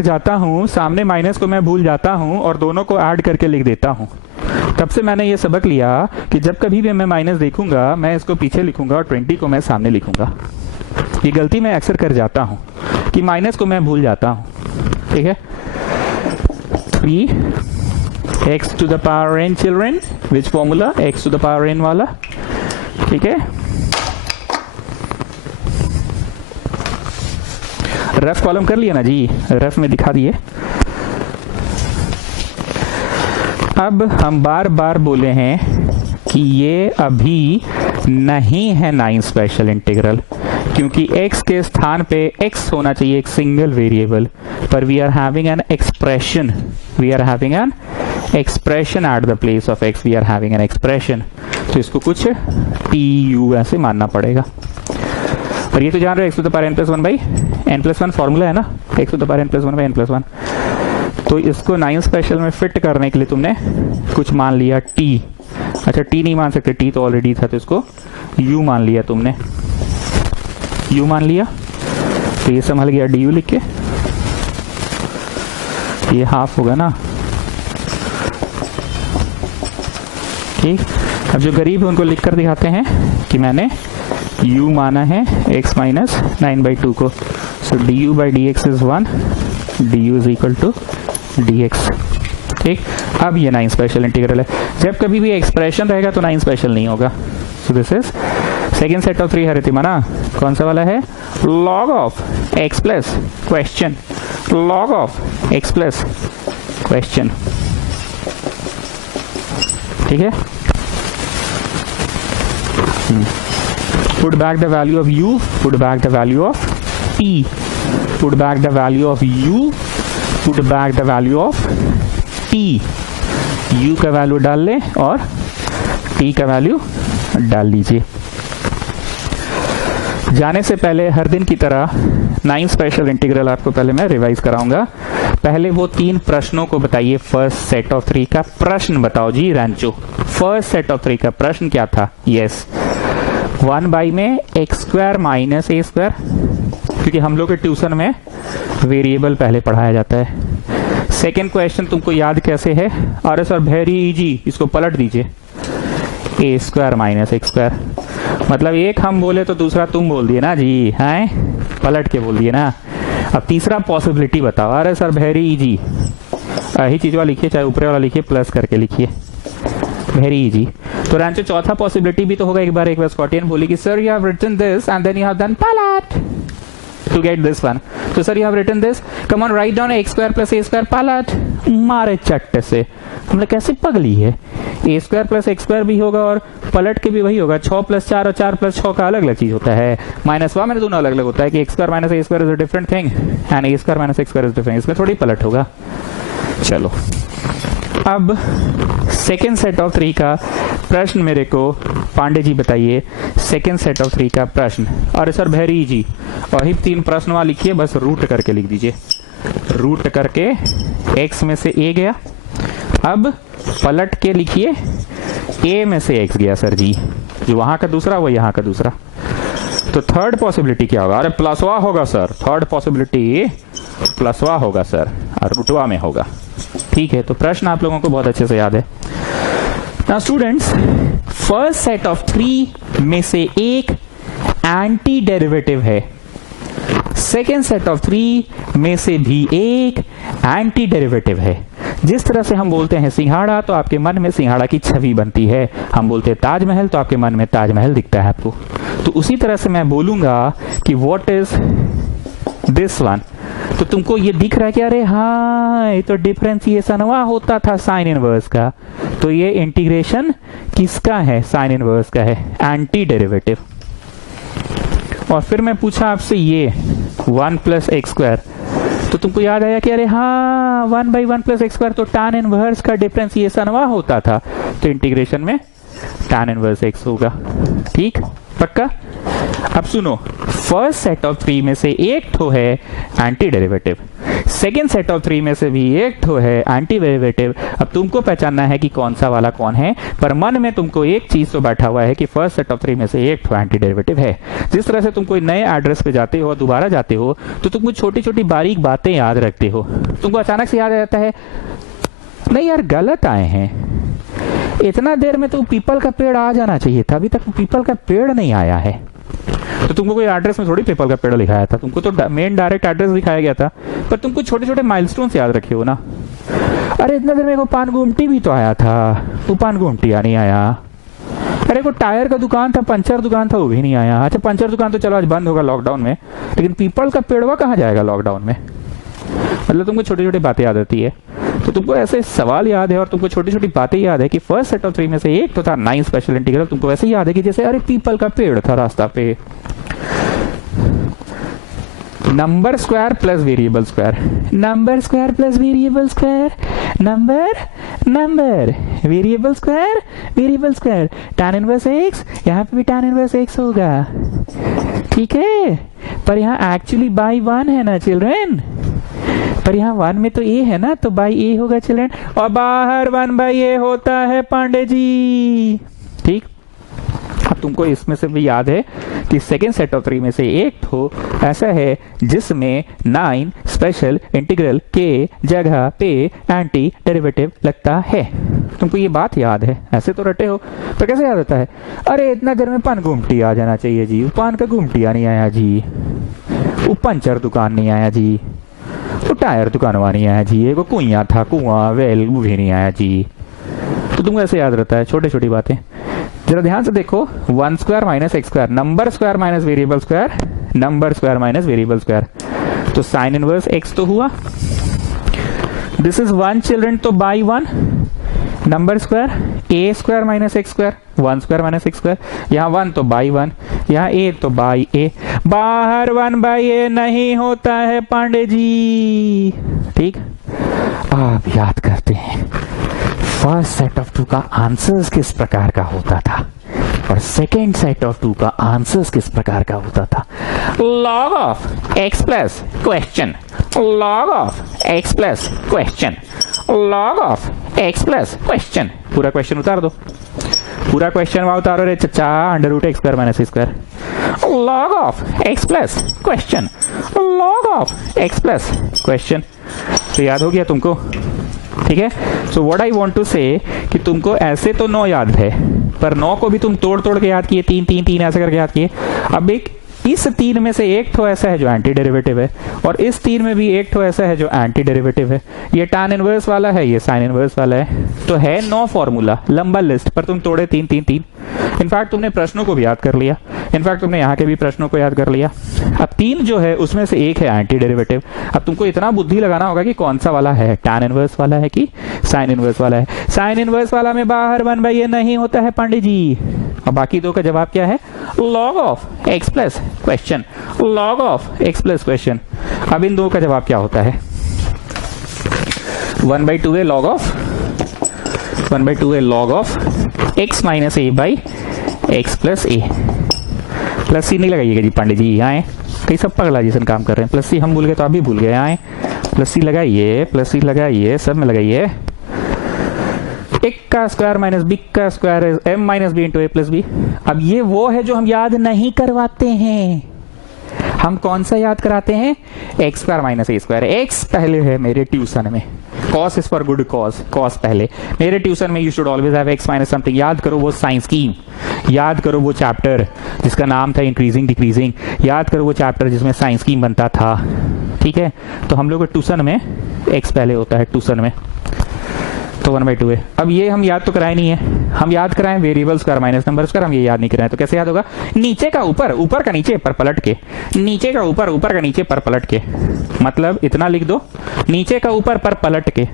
जाता हूँ, सामने माइनस को मैं भूल जाता हूँ और दोनों को ऐड करके लिख देता हूँ। तब से मैंने ये सबक लिया कि जब कभी भी मैं माइनस देखूंगा, मैं इसको पीछे लिखूंगा और 20 को मैं सामने लिखूंगा। ये गलती मैं अक्सर कर जाता हूँ कि माइनस को मैं भूल जाता हूँ, ठीक है। 3x to the power n children, which formula? x to the power n वाला, ठीक है। रफ कॉलम कर लिया ना जी, रफ में दिखा दिए। अब हम बार बार बोले हैं कि ये अभी नहीं है 9 स्पेशल इंटीग्रल, क्योंकि x के स्थान पे x होना चाहिए एक सिंगल वेरिएबल, पर we are having an expression, at the place of x we are having an expression. तो इसको कुछ tu ऐसे मानना पड़ेगा। और ये तो जान रहे हो x to the power n plus 1 by n plus 1 formula है ना, x to the power n plus 1 by n plus 1। तो इसको 9 स्पेशल में फिट करने के लिए तुमने कुछ मान लिया t। अच्छा t नहीं मान सकते, t तो ऑलरेडी था, तो इसको u मान लिया तुमने, u मान लिया। तो ये संभल गया du लिख के, ये हाफ होगा ना, ठीक। अब जो गरीब है उनको लिख कर दिखाते हैं कि मैंने u माना है x माइनस 9/2 को। So du by dx is 1, du is equal to dx, ठीक। अब ये 9 स्पेशल इंटीग्रल है। जब कभी भी एक्सप्रेशन रहेगा तो 9 स्पेशल नहीं होगा। सो this is second set of 3 है रितिमा ना। कौन सा वाला है? log of x plus question, log of x plus question, ठीक है। Put back the value of u, put back the value of t, put back the value of u, put back the value of t। u का value डाल ले और t का value डाल लीजिए। जाने से पहले हर दिन की तरह 9 स्पेशल इंटीग्रल आपको पहले मैं रिवाइज कराऊंगा। पहले वो 3 प्रश्नों को बताइए। फर्स्ट सेट ऑफ 3 का प्रश्न बताओ जी रैंचो। फर्स्ट सेट ऑफ 3 का प्रश्न क्या था? यस 1 बाई में एक्स स्क्वायर माइनस ए स्क्वायर, क्योंकि हम लोग के ट्यूशन में वेरिएबल पहले पढ़ाया जाता है। सेकेंड क्वेश्चन तुमको याद कैसे है? अरे सर वेरी इजी, इसको पलट दीजिए, ए स्क्वायर माइनस एक्स स्क्वायर। मतलब एक हम बोले तो दूसरा तुम बोल दिए ना जी, हैं पलट के बोल दिए ना। अब तीसरा पॉसिबिलिटी बताओ। अरे सर वेरी इजी, यही चीज वाला लिखिए, चाहे ऊपर वाला लिखिए, प्लस करके लिखिए, वेरी इजी। तो रैंचो चौथा पॉसिबिलिटी भी तो होगा। एक बार स्कॉटियन बोली कि sir you have written this and then you have done पालट टू गेट दिस वन। तो sir you have written this, come on write down X square plus A square पालट। मारे चट्टे से, हमने कैसे पगली है, A square plus X square भी होगा और पलट के भी वही होगा। 6 + 4 और 4 + 6 का अलग अलग चीज होता है। माइनस वा मेरे दोनों अलग अलग होता है कि x square minus A square is a different thing and A square minus X square is different. इसमें थोड़ी पलट होगा। चलो अब सेकेंड सेट ऑफ 3 का प्रश्न मेरे को पांडे जी बताइए। सेकेंड सेट ऑफ 3 का प्रश्न। अरे सर वेरी इजी, वही 3 प्रश्न वहां लिखिए, बस रूट करके लिख दीजिए। रूट करके x में से a गया, अब पलट के लिखिए a में से x गया सर जी, जो वहां का दूसरा वो यहाँ का दूसरा। तो थर्ड पॉसिबिलिटी क्या होगा? अरे प्लसवा होगा सर, थर्ड पॉसिबिलिटी प्लसवा होगा सर और रूटवा में होगा। ठीक है, तो प्रश्न आप लोगों को बहुत अच्छे से याद है। Now students, first set of 3 में से एक एंटी डेरिवेटिव है, सेकेंड सेट ऑफ 3 में से भी एक एंटी डेरिवेटिव है। जिस तरह से हम बोलते हैं सिंघाड़ा तो आपके मन में सिंघाड़ा की छवि बनती है, हम बोलते हैं ताजमहल तो आपके मन में ताजमहल दिखता है आपको। तो उसी तरह से मैं बोलूंगा कि व्हाट इज दिस वन, तो तुमको ये दिख रहा है कि अरे हाँ ये तो डिफरेंशिएशन हुआ होता था साइन इनवर्स का, तो ये इंटीग्रेशन किसका है, साइन इनवर्स का है, एंटी डेरिवेटिव। और फिर मैं पूछा आपसे ये 1 प्लस एक्स स्क्वायर, तो तुमको याद आया कि अरे हाँ 1/1 प्लस एक्स स्क्वायर तो tan इनवर्स का डिफरेंशिएशन हुआ होता था, तो इंटीग्रेशन में tan इनवर्स x होगा। ठीक, पक्का। अब सुनो, फर्स्ट सेट ऑफ 3 में से एक ठो है anti derivative, second set of 3 में से भी एक ठो है एंटी डेरिवेटिव। अब तुमको पहचानना है कि कौन सा वाला कौन है, पर मन में तुमको एक चीज तो बैठा हुआ है कि फर्स्ट सेट ऑफ 3 में से एक ठो एंटी डेरिवेटिव है। जिस तरह से तुम कोई नए एड्रेस पे जाते हो, दोबारा जाते हो, तो तुमको छोटी छोटी बारीक बातें याद रखते हो। तुमको अचानक से याद आ जाता है नहीं यार गलत आए हैं, इतना देर में तो पीपल का पेड़ आ जाना चाहिए था, अभी तक पीपल का पेड़ नहीं आया है। तो तुमको कोई एड्रेस में थोड़ी पीपल का पेड़ लिखाया था, तुमको तो मेन डायरेक्ट एड्रेस दिखाया गया था, पर तुमको छोटे छोटे माइलस्टोन्स याद रखे हो ना। अरे इतना देर में को पान गुमटी भी तो आया था, वो पान गुमटी नहीं आया। अरे को टायर का दुकान था, पंचर दुकान था, वो भी नहीं आया। अच्छा पंचर दुकान तो चलो आज बंद होगा लॉकडाउन में, लेकिन पीपल का पेड़वा कहाँ जाएगा लॉकडाउन में। मतलब तुमको छोटी छोटी बातें याद रहती है, तो तुमको ऐसे सवाल याद है और तुमको छोटी छोटी बातें याद है कि फर्स्ट सेट ऑफ 3 में से एक तो था 9 स्पेशल इंटीग्रल, तुमको वैसे याद है कि जैसे अरे पीपल का पेड़ था रास्ता पे। Number square plus variable square, number square plus variable square, number variable square, tan inverse x, यहाँ पे भी tan इनवर्स x होगा। ठीक है, पर यहाँ एक्चुअली बाई 1 है ना चिल्ड्रेन, पर यहाँ 1 में तो a है ना, तो बाई a होगा चिल्ड्रेन, और बाहर 1/a होता है पांडे जी। ठीक, अब तुमको इसमें से भी याद है कि सेकेंड सेट ऑफ 3 में से एक तो ऐसा है जिसमें 9 स्पेशल इंटीग्रल के जगह पे एंटी डेरिवेटिव लगता है। तुमको ये बात याद है, ऐसे तो रटे हो, पर कैसे याद होता है। अरे इतना देर में पान गुमटी आ जाना चाहिए जी, पान का गुमटिया नहीं आया जी, वो पंचर दुकान नहीं आया जी, वो टायर दुकान नहीं आया जी, एक कुआं था कुआं वेल वो भी नहीं आया जी। तो तुमको ऐसे याद रहता है छोटी छोटी बातें। जरा ध्यान से देखो, 1 square minus X square, number square minus variable square, number square minus variable square, तो साइन इनवर्स x तो हुआ। दिस इज 1 चिल्ड्रन, तो by 1 number square a square minus X square, 1 square minus X square, यहाँ 1 तो by 1, यहाँ a तो by a, बाहर 1/a नहीं होता है पांडे जी। ठीक, आप याद करते हैं फर्स्ट सेट ऑफ 2 का आंसर्स किस प्रकार का होता था और सेकेंड सेट ऑफ 2 का आंसर्स किस प्रकार का होता था। log of x plus question, log of x plus question, log of x plus question, पूरा क्वेश्चन उतार दो, पूरा क्वेश्चन वहां उतारो रे चचा, √x square minus c square, log of x plus question, log of x plus question. तो याद हो गया तुमको, ठीक है। So what I want to say कि तुमको ऐसे तो 9 याद है, पर 9 को भी तुम तोड़ तोड़ के याद किए, 3 3 3 ऐसे करके याद किए। अब एक इस 3 में से एक तो ऐसा है जो एंटी डेरिवेटिव है, और इस 3 में भी एक तो ऐसा है जो एंटी डेरिवेटिव है। ये tan इनवर्स वाला है, ये साइन इनवर्स वाला है, तो है 9 फॉर्मूला, लंबा लिस्ट, पर तुम तोड़े 3 3 3। इनफैक्ट तुमने प्रश्नों को भी याद कर लिया, इनफैक्ट तुमने यहाँ के भी प्रश्नों को याद कर लिया। अब 3 जो है उसमें से एक है एंटी डेरिवेटिव। अब तुमको इतना बुद्धि लगाना होगा कि कौन सा वाला है, tan इनवर्स वाला है कि साइन इनवर्स वाला है। साइन इनवर्स वाला में बाहर 1/a नहीं होता है पांडे जी। और बाकी 2 का जवाब क्या है, log of x plus question, log of x plus question. अब इन 2 का जवाब क्या होता है, 1/2a log of 1/2a log of x minus a by x plus a। Plus C नहीं लगाइएगा जी पांडे जी, आए कई सब पगला जैसे काम कर रहे हैं। प्लस सी हम भूल गए तो आप भी भूल गए, आए प्लस सी लगाइए, प्लस सी लगाइए, सब में लगाइए। एक का स्क्वायर माइनस बी का square is m minus b into a plus b. अब ये वो है जो हम याद नहीं करवाते हैं, हम कौन सा याद कराते हैं, एक्स स्क्वायर माइनस ए स्क्वायर। एक्स पहले है मेरे ट्यूशन में, cos is for good cause, cos पहले। मेरे ट्यूशन में you should always have x minus something. याद करो वो साइंस स्कीम, याद करो वो चैप्टर जिसका नाम था इंक्रीजिंग डिक्रीजिंग, याद करो वो चैप्टर जिसमें साइंस स्कीम बनता था। ठीक है, तो हम लोग को ट्यूशन में एक्स पहले होता है, ट्यूशन में तो 1/2 है। अब ये हम याद तो कराए नहीं है, हम याद कराएं variable square minus number square, हम ये याद नहीं कराएं तो कैसे याद होगा? नीचे का ऊपर, ऊपर का नीचे पर पलट के, नीचे का ऊपर, ऊपर का नीचे पर पलट के, मतलब इतना लिख दो, नीचे का ऊपर पर पलट के,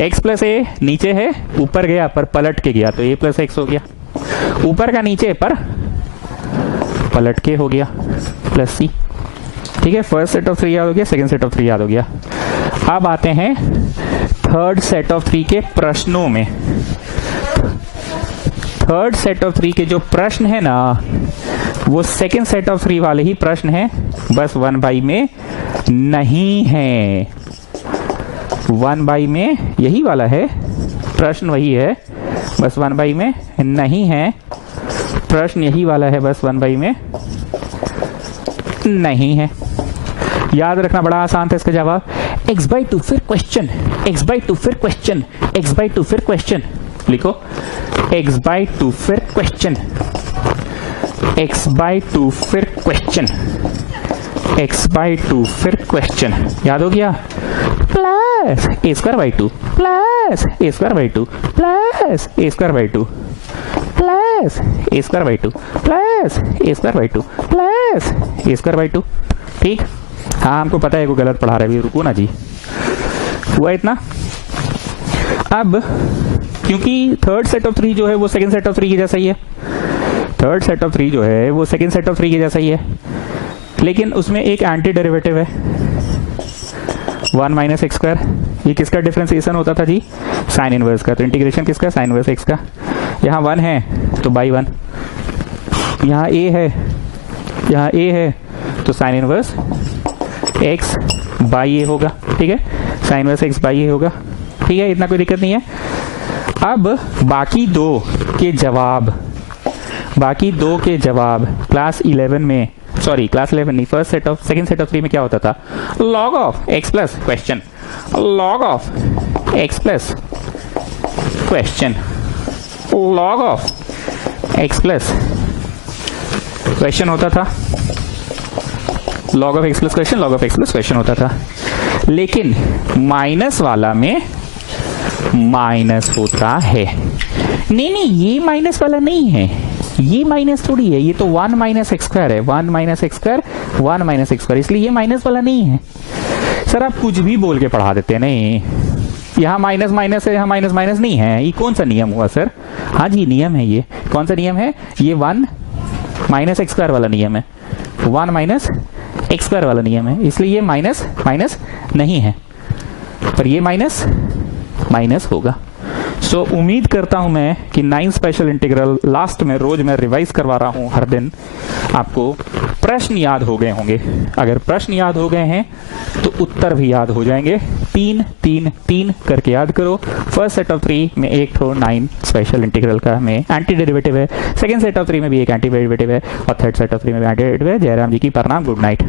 x प्लस ए नीचे है, ऊपर गया पर पलट के गया तो a प्लस एक्स हो गया, ऊपर का नीचे पर पलट के हो गया प्लस सी। ठीक है, फर्स्ट सेट ऑफ 3 याद हो गया, सेकंड सेट ऑफ 3 याद हो गया। अब आते हैं थर्ड सेट ऑफ 3 के प्रश्नों में। थर्ड सेट ऑफ 3 के जो प्रश्न है ना, वो सेकंड सेट ऑफ 3 वाले ही प्रश्न है, बस 1/, में नहीं है। 1/, में यही वाला है प्रश्न, वही है, बस 1/, में नहीं है। प्रश्न यही वाला है, बस 1/, में नहीं है। याद रखना बड़ा आसान था इसका जवाब, x/2 फिर क्वेश्चन, x/2 फिर क्वेश्चन, x/2 फिर क्वेश्चन लिखो, x/2 फिर क्वेश्चन, x/2 फिर क्वेश्चन, x/2 फिर क्वेश्चन, याद हो गया? Plus a²/2 plus a²/2 plus a²/2 plus a²/2 plus a²/2 plus a²/2। ठीक, हाँ हमको पता है वो गलत पढ़ा रहे हैं, रुको ना जी, हुआ इतना। अब क्योंकि थर्ड सेट ऑफ 3 जो है वो सेकंड सेट ऑफ 3 की जैसा ही है, थर्ड सेट ऑफ 3 जो है वो सेकंड सेट ऑफ 3 की जैसा ही है, लेकिन उसमें एक एंटी डेरिवेटिव है 1 माइनस एक्स स्क्वायर। ये किसका डिफरेंशिएशन होता था जी? साइन इनवर्स का। तो इंटीग्रेशन किसका? साइन इनवर्स एक्स का। यहाँ 1 है तो बाई 1, यहाँ a है, यहाँ a है तो साइन इनवर्स एक्स बाई ए होगा। ठीक है, साइन इनवर्स एक्स बाई ए होगा। ठीक है, इतना कोई दिक्कत नहीं है। अब बाकी दो के जवाब, बाकी दो के जवाब क्लास 11 में, सॉरी क्लास 11 नहीं, first set of second set of 3 में क्या होता था? Log of x plus question, log of x plus question, log of x plus question होता था, log of x plus question, log of x plus question होता था। लेकिन minus वाला में माइनस होता है। नहीं नहीं, ये माइनस वाला नहीं है, ये माइनस थोड़ी है, ये तो 1 माइनस एक्स स्क्वायर है, 1 minus X square, 1 minus X square, इसलिए ये माइनस वाला नहीं है। सर आप कुछ भी बोल के पढ़ा देते हैं, नहीं यहाँ माइनस माइनस है, यहाँ माइनस माइनस नहीं है, ये कौन सा नियम हुआ सर? हाँ जी नियम है, ये कौन सा नियम है? ये 1 माइनस एक्स स्क्वायर वाला नियम है, 1 माइनस एक्स स्क्वायर वाला नियम है, इसलिए ये माइनस माइनस नहीं है, पर ये माइनस माइनस होगा। सो उम्मीद करता हूं मैं कि 9 स्पेशल इंटीग्रल लास्ट में रोज मैं रिवाइज करवा रहा हूं हर दिन, आपको प्रश्न याद हो गए होंगे। अगर प्रश्न याद हो गए हैं तो उत्तर भी याद हो जाएंगे। 3 3 3 करके याद करो। फर्स्ट सेट ऑफ 3 में एक तो 9 स्पेशल इंटीग्रल का में एंटी डेरिवेटिव है, सेकंड सेट ऑफ 3 में भी एक एंटी डेरिवेटिव है, और थर्ड सेट ऑफ 3 में भी एंटी डेरिवेटिव है। जयराम जी की प्रणाम, गुड नाइट।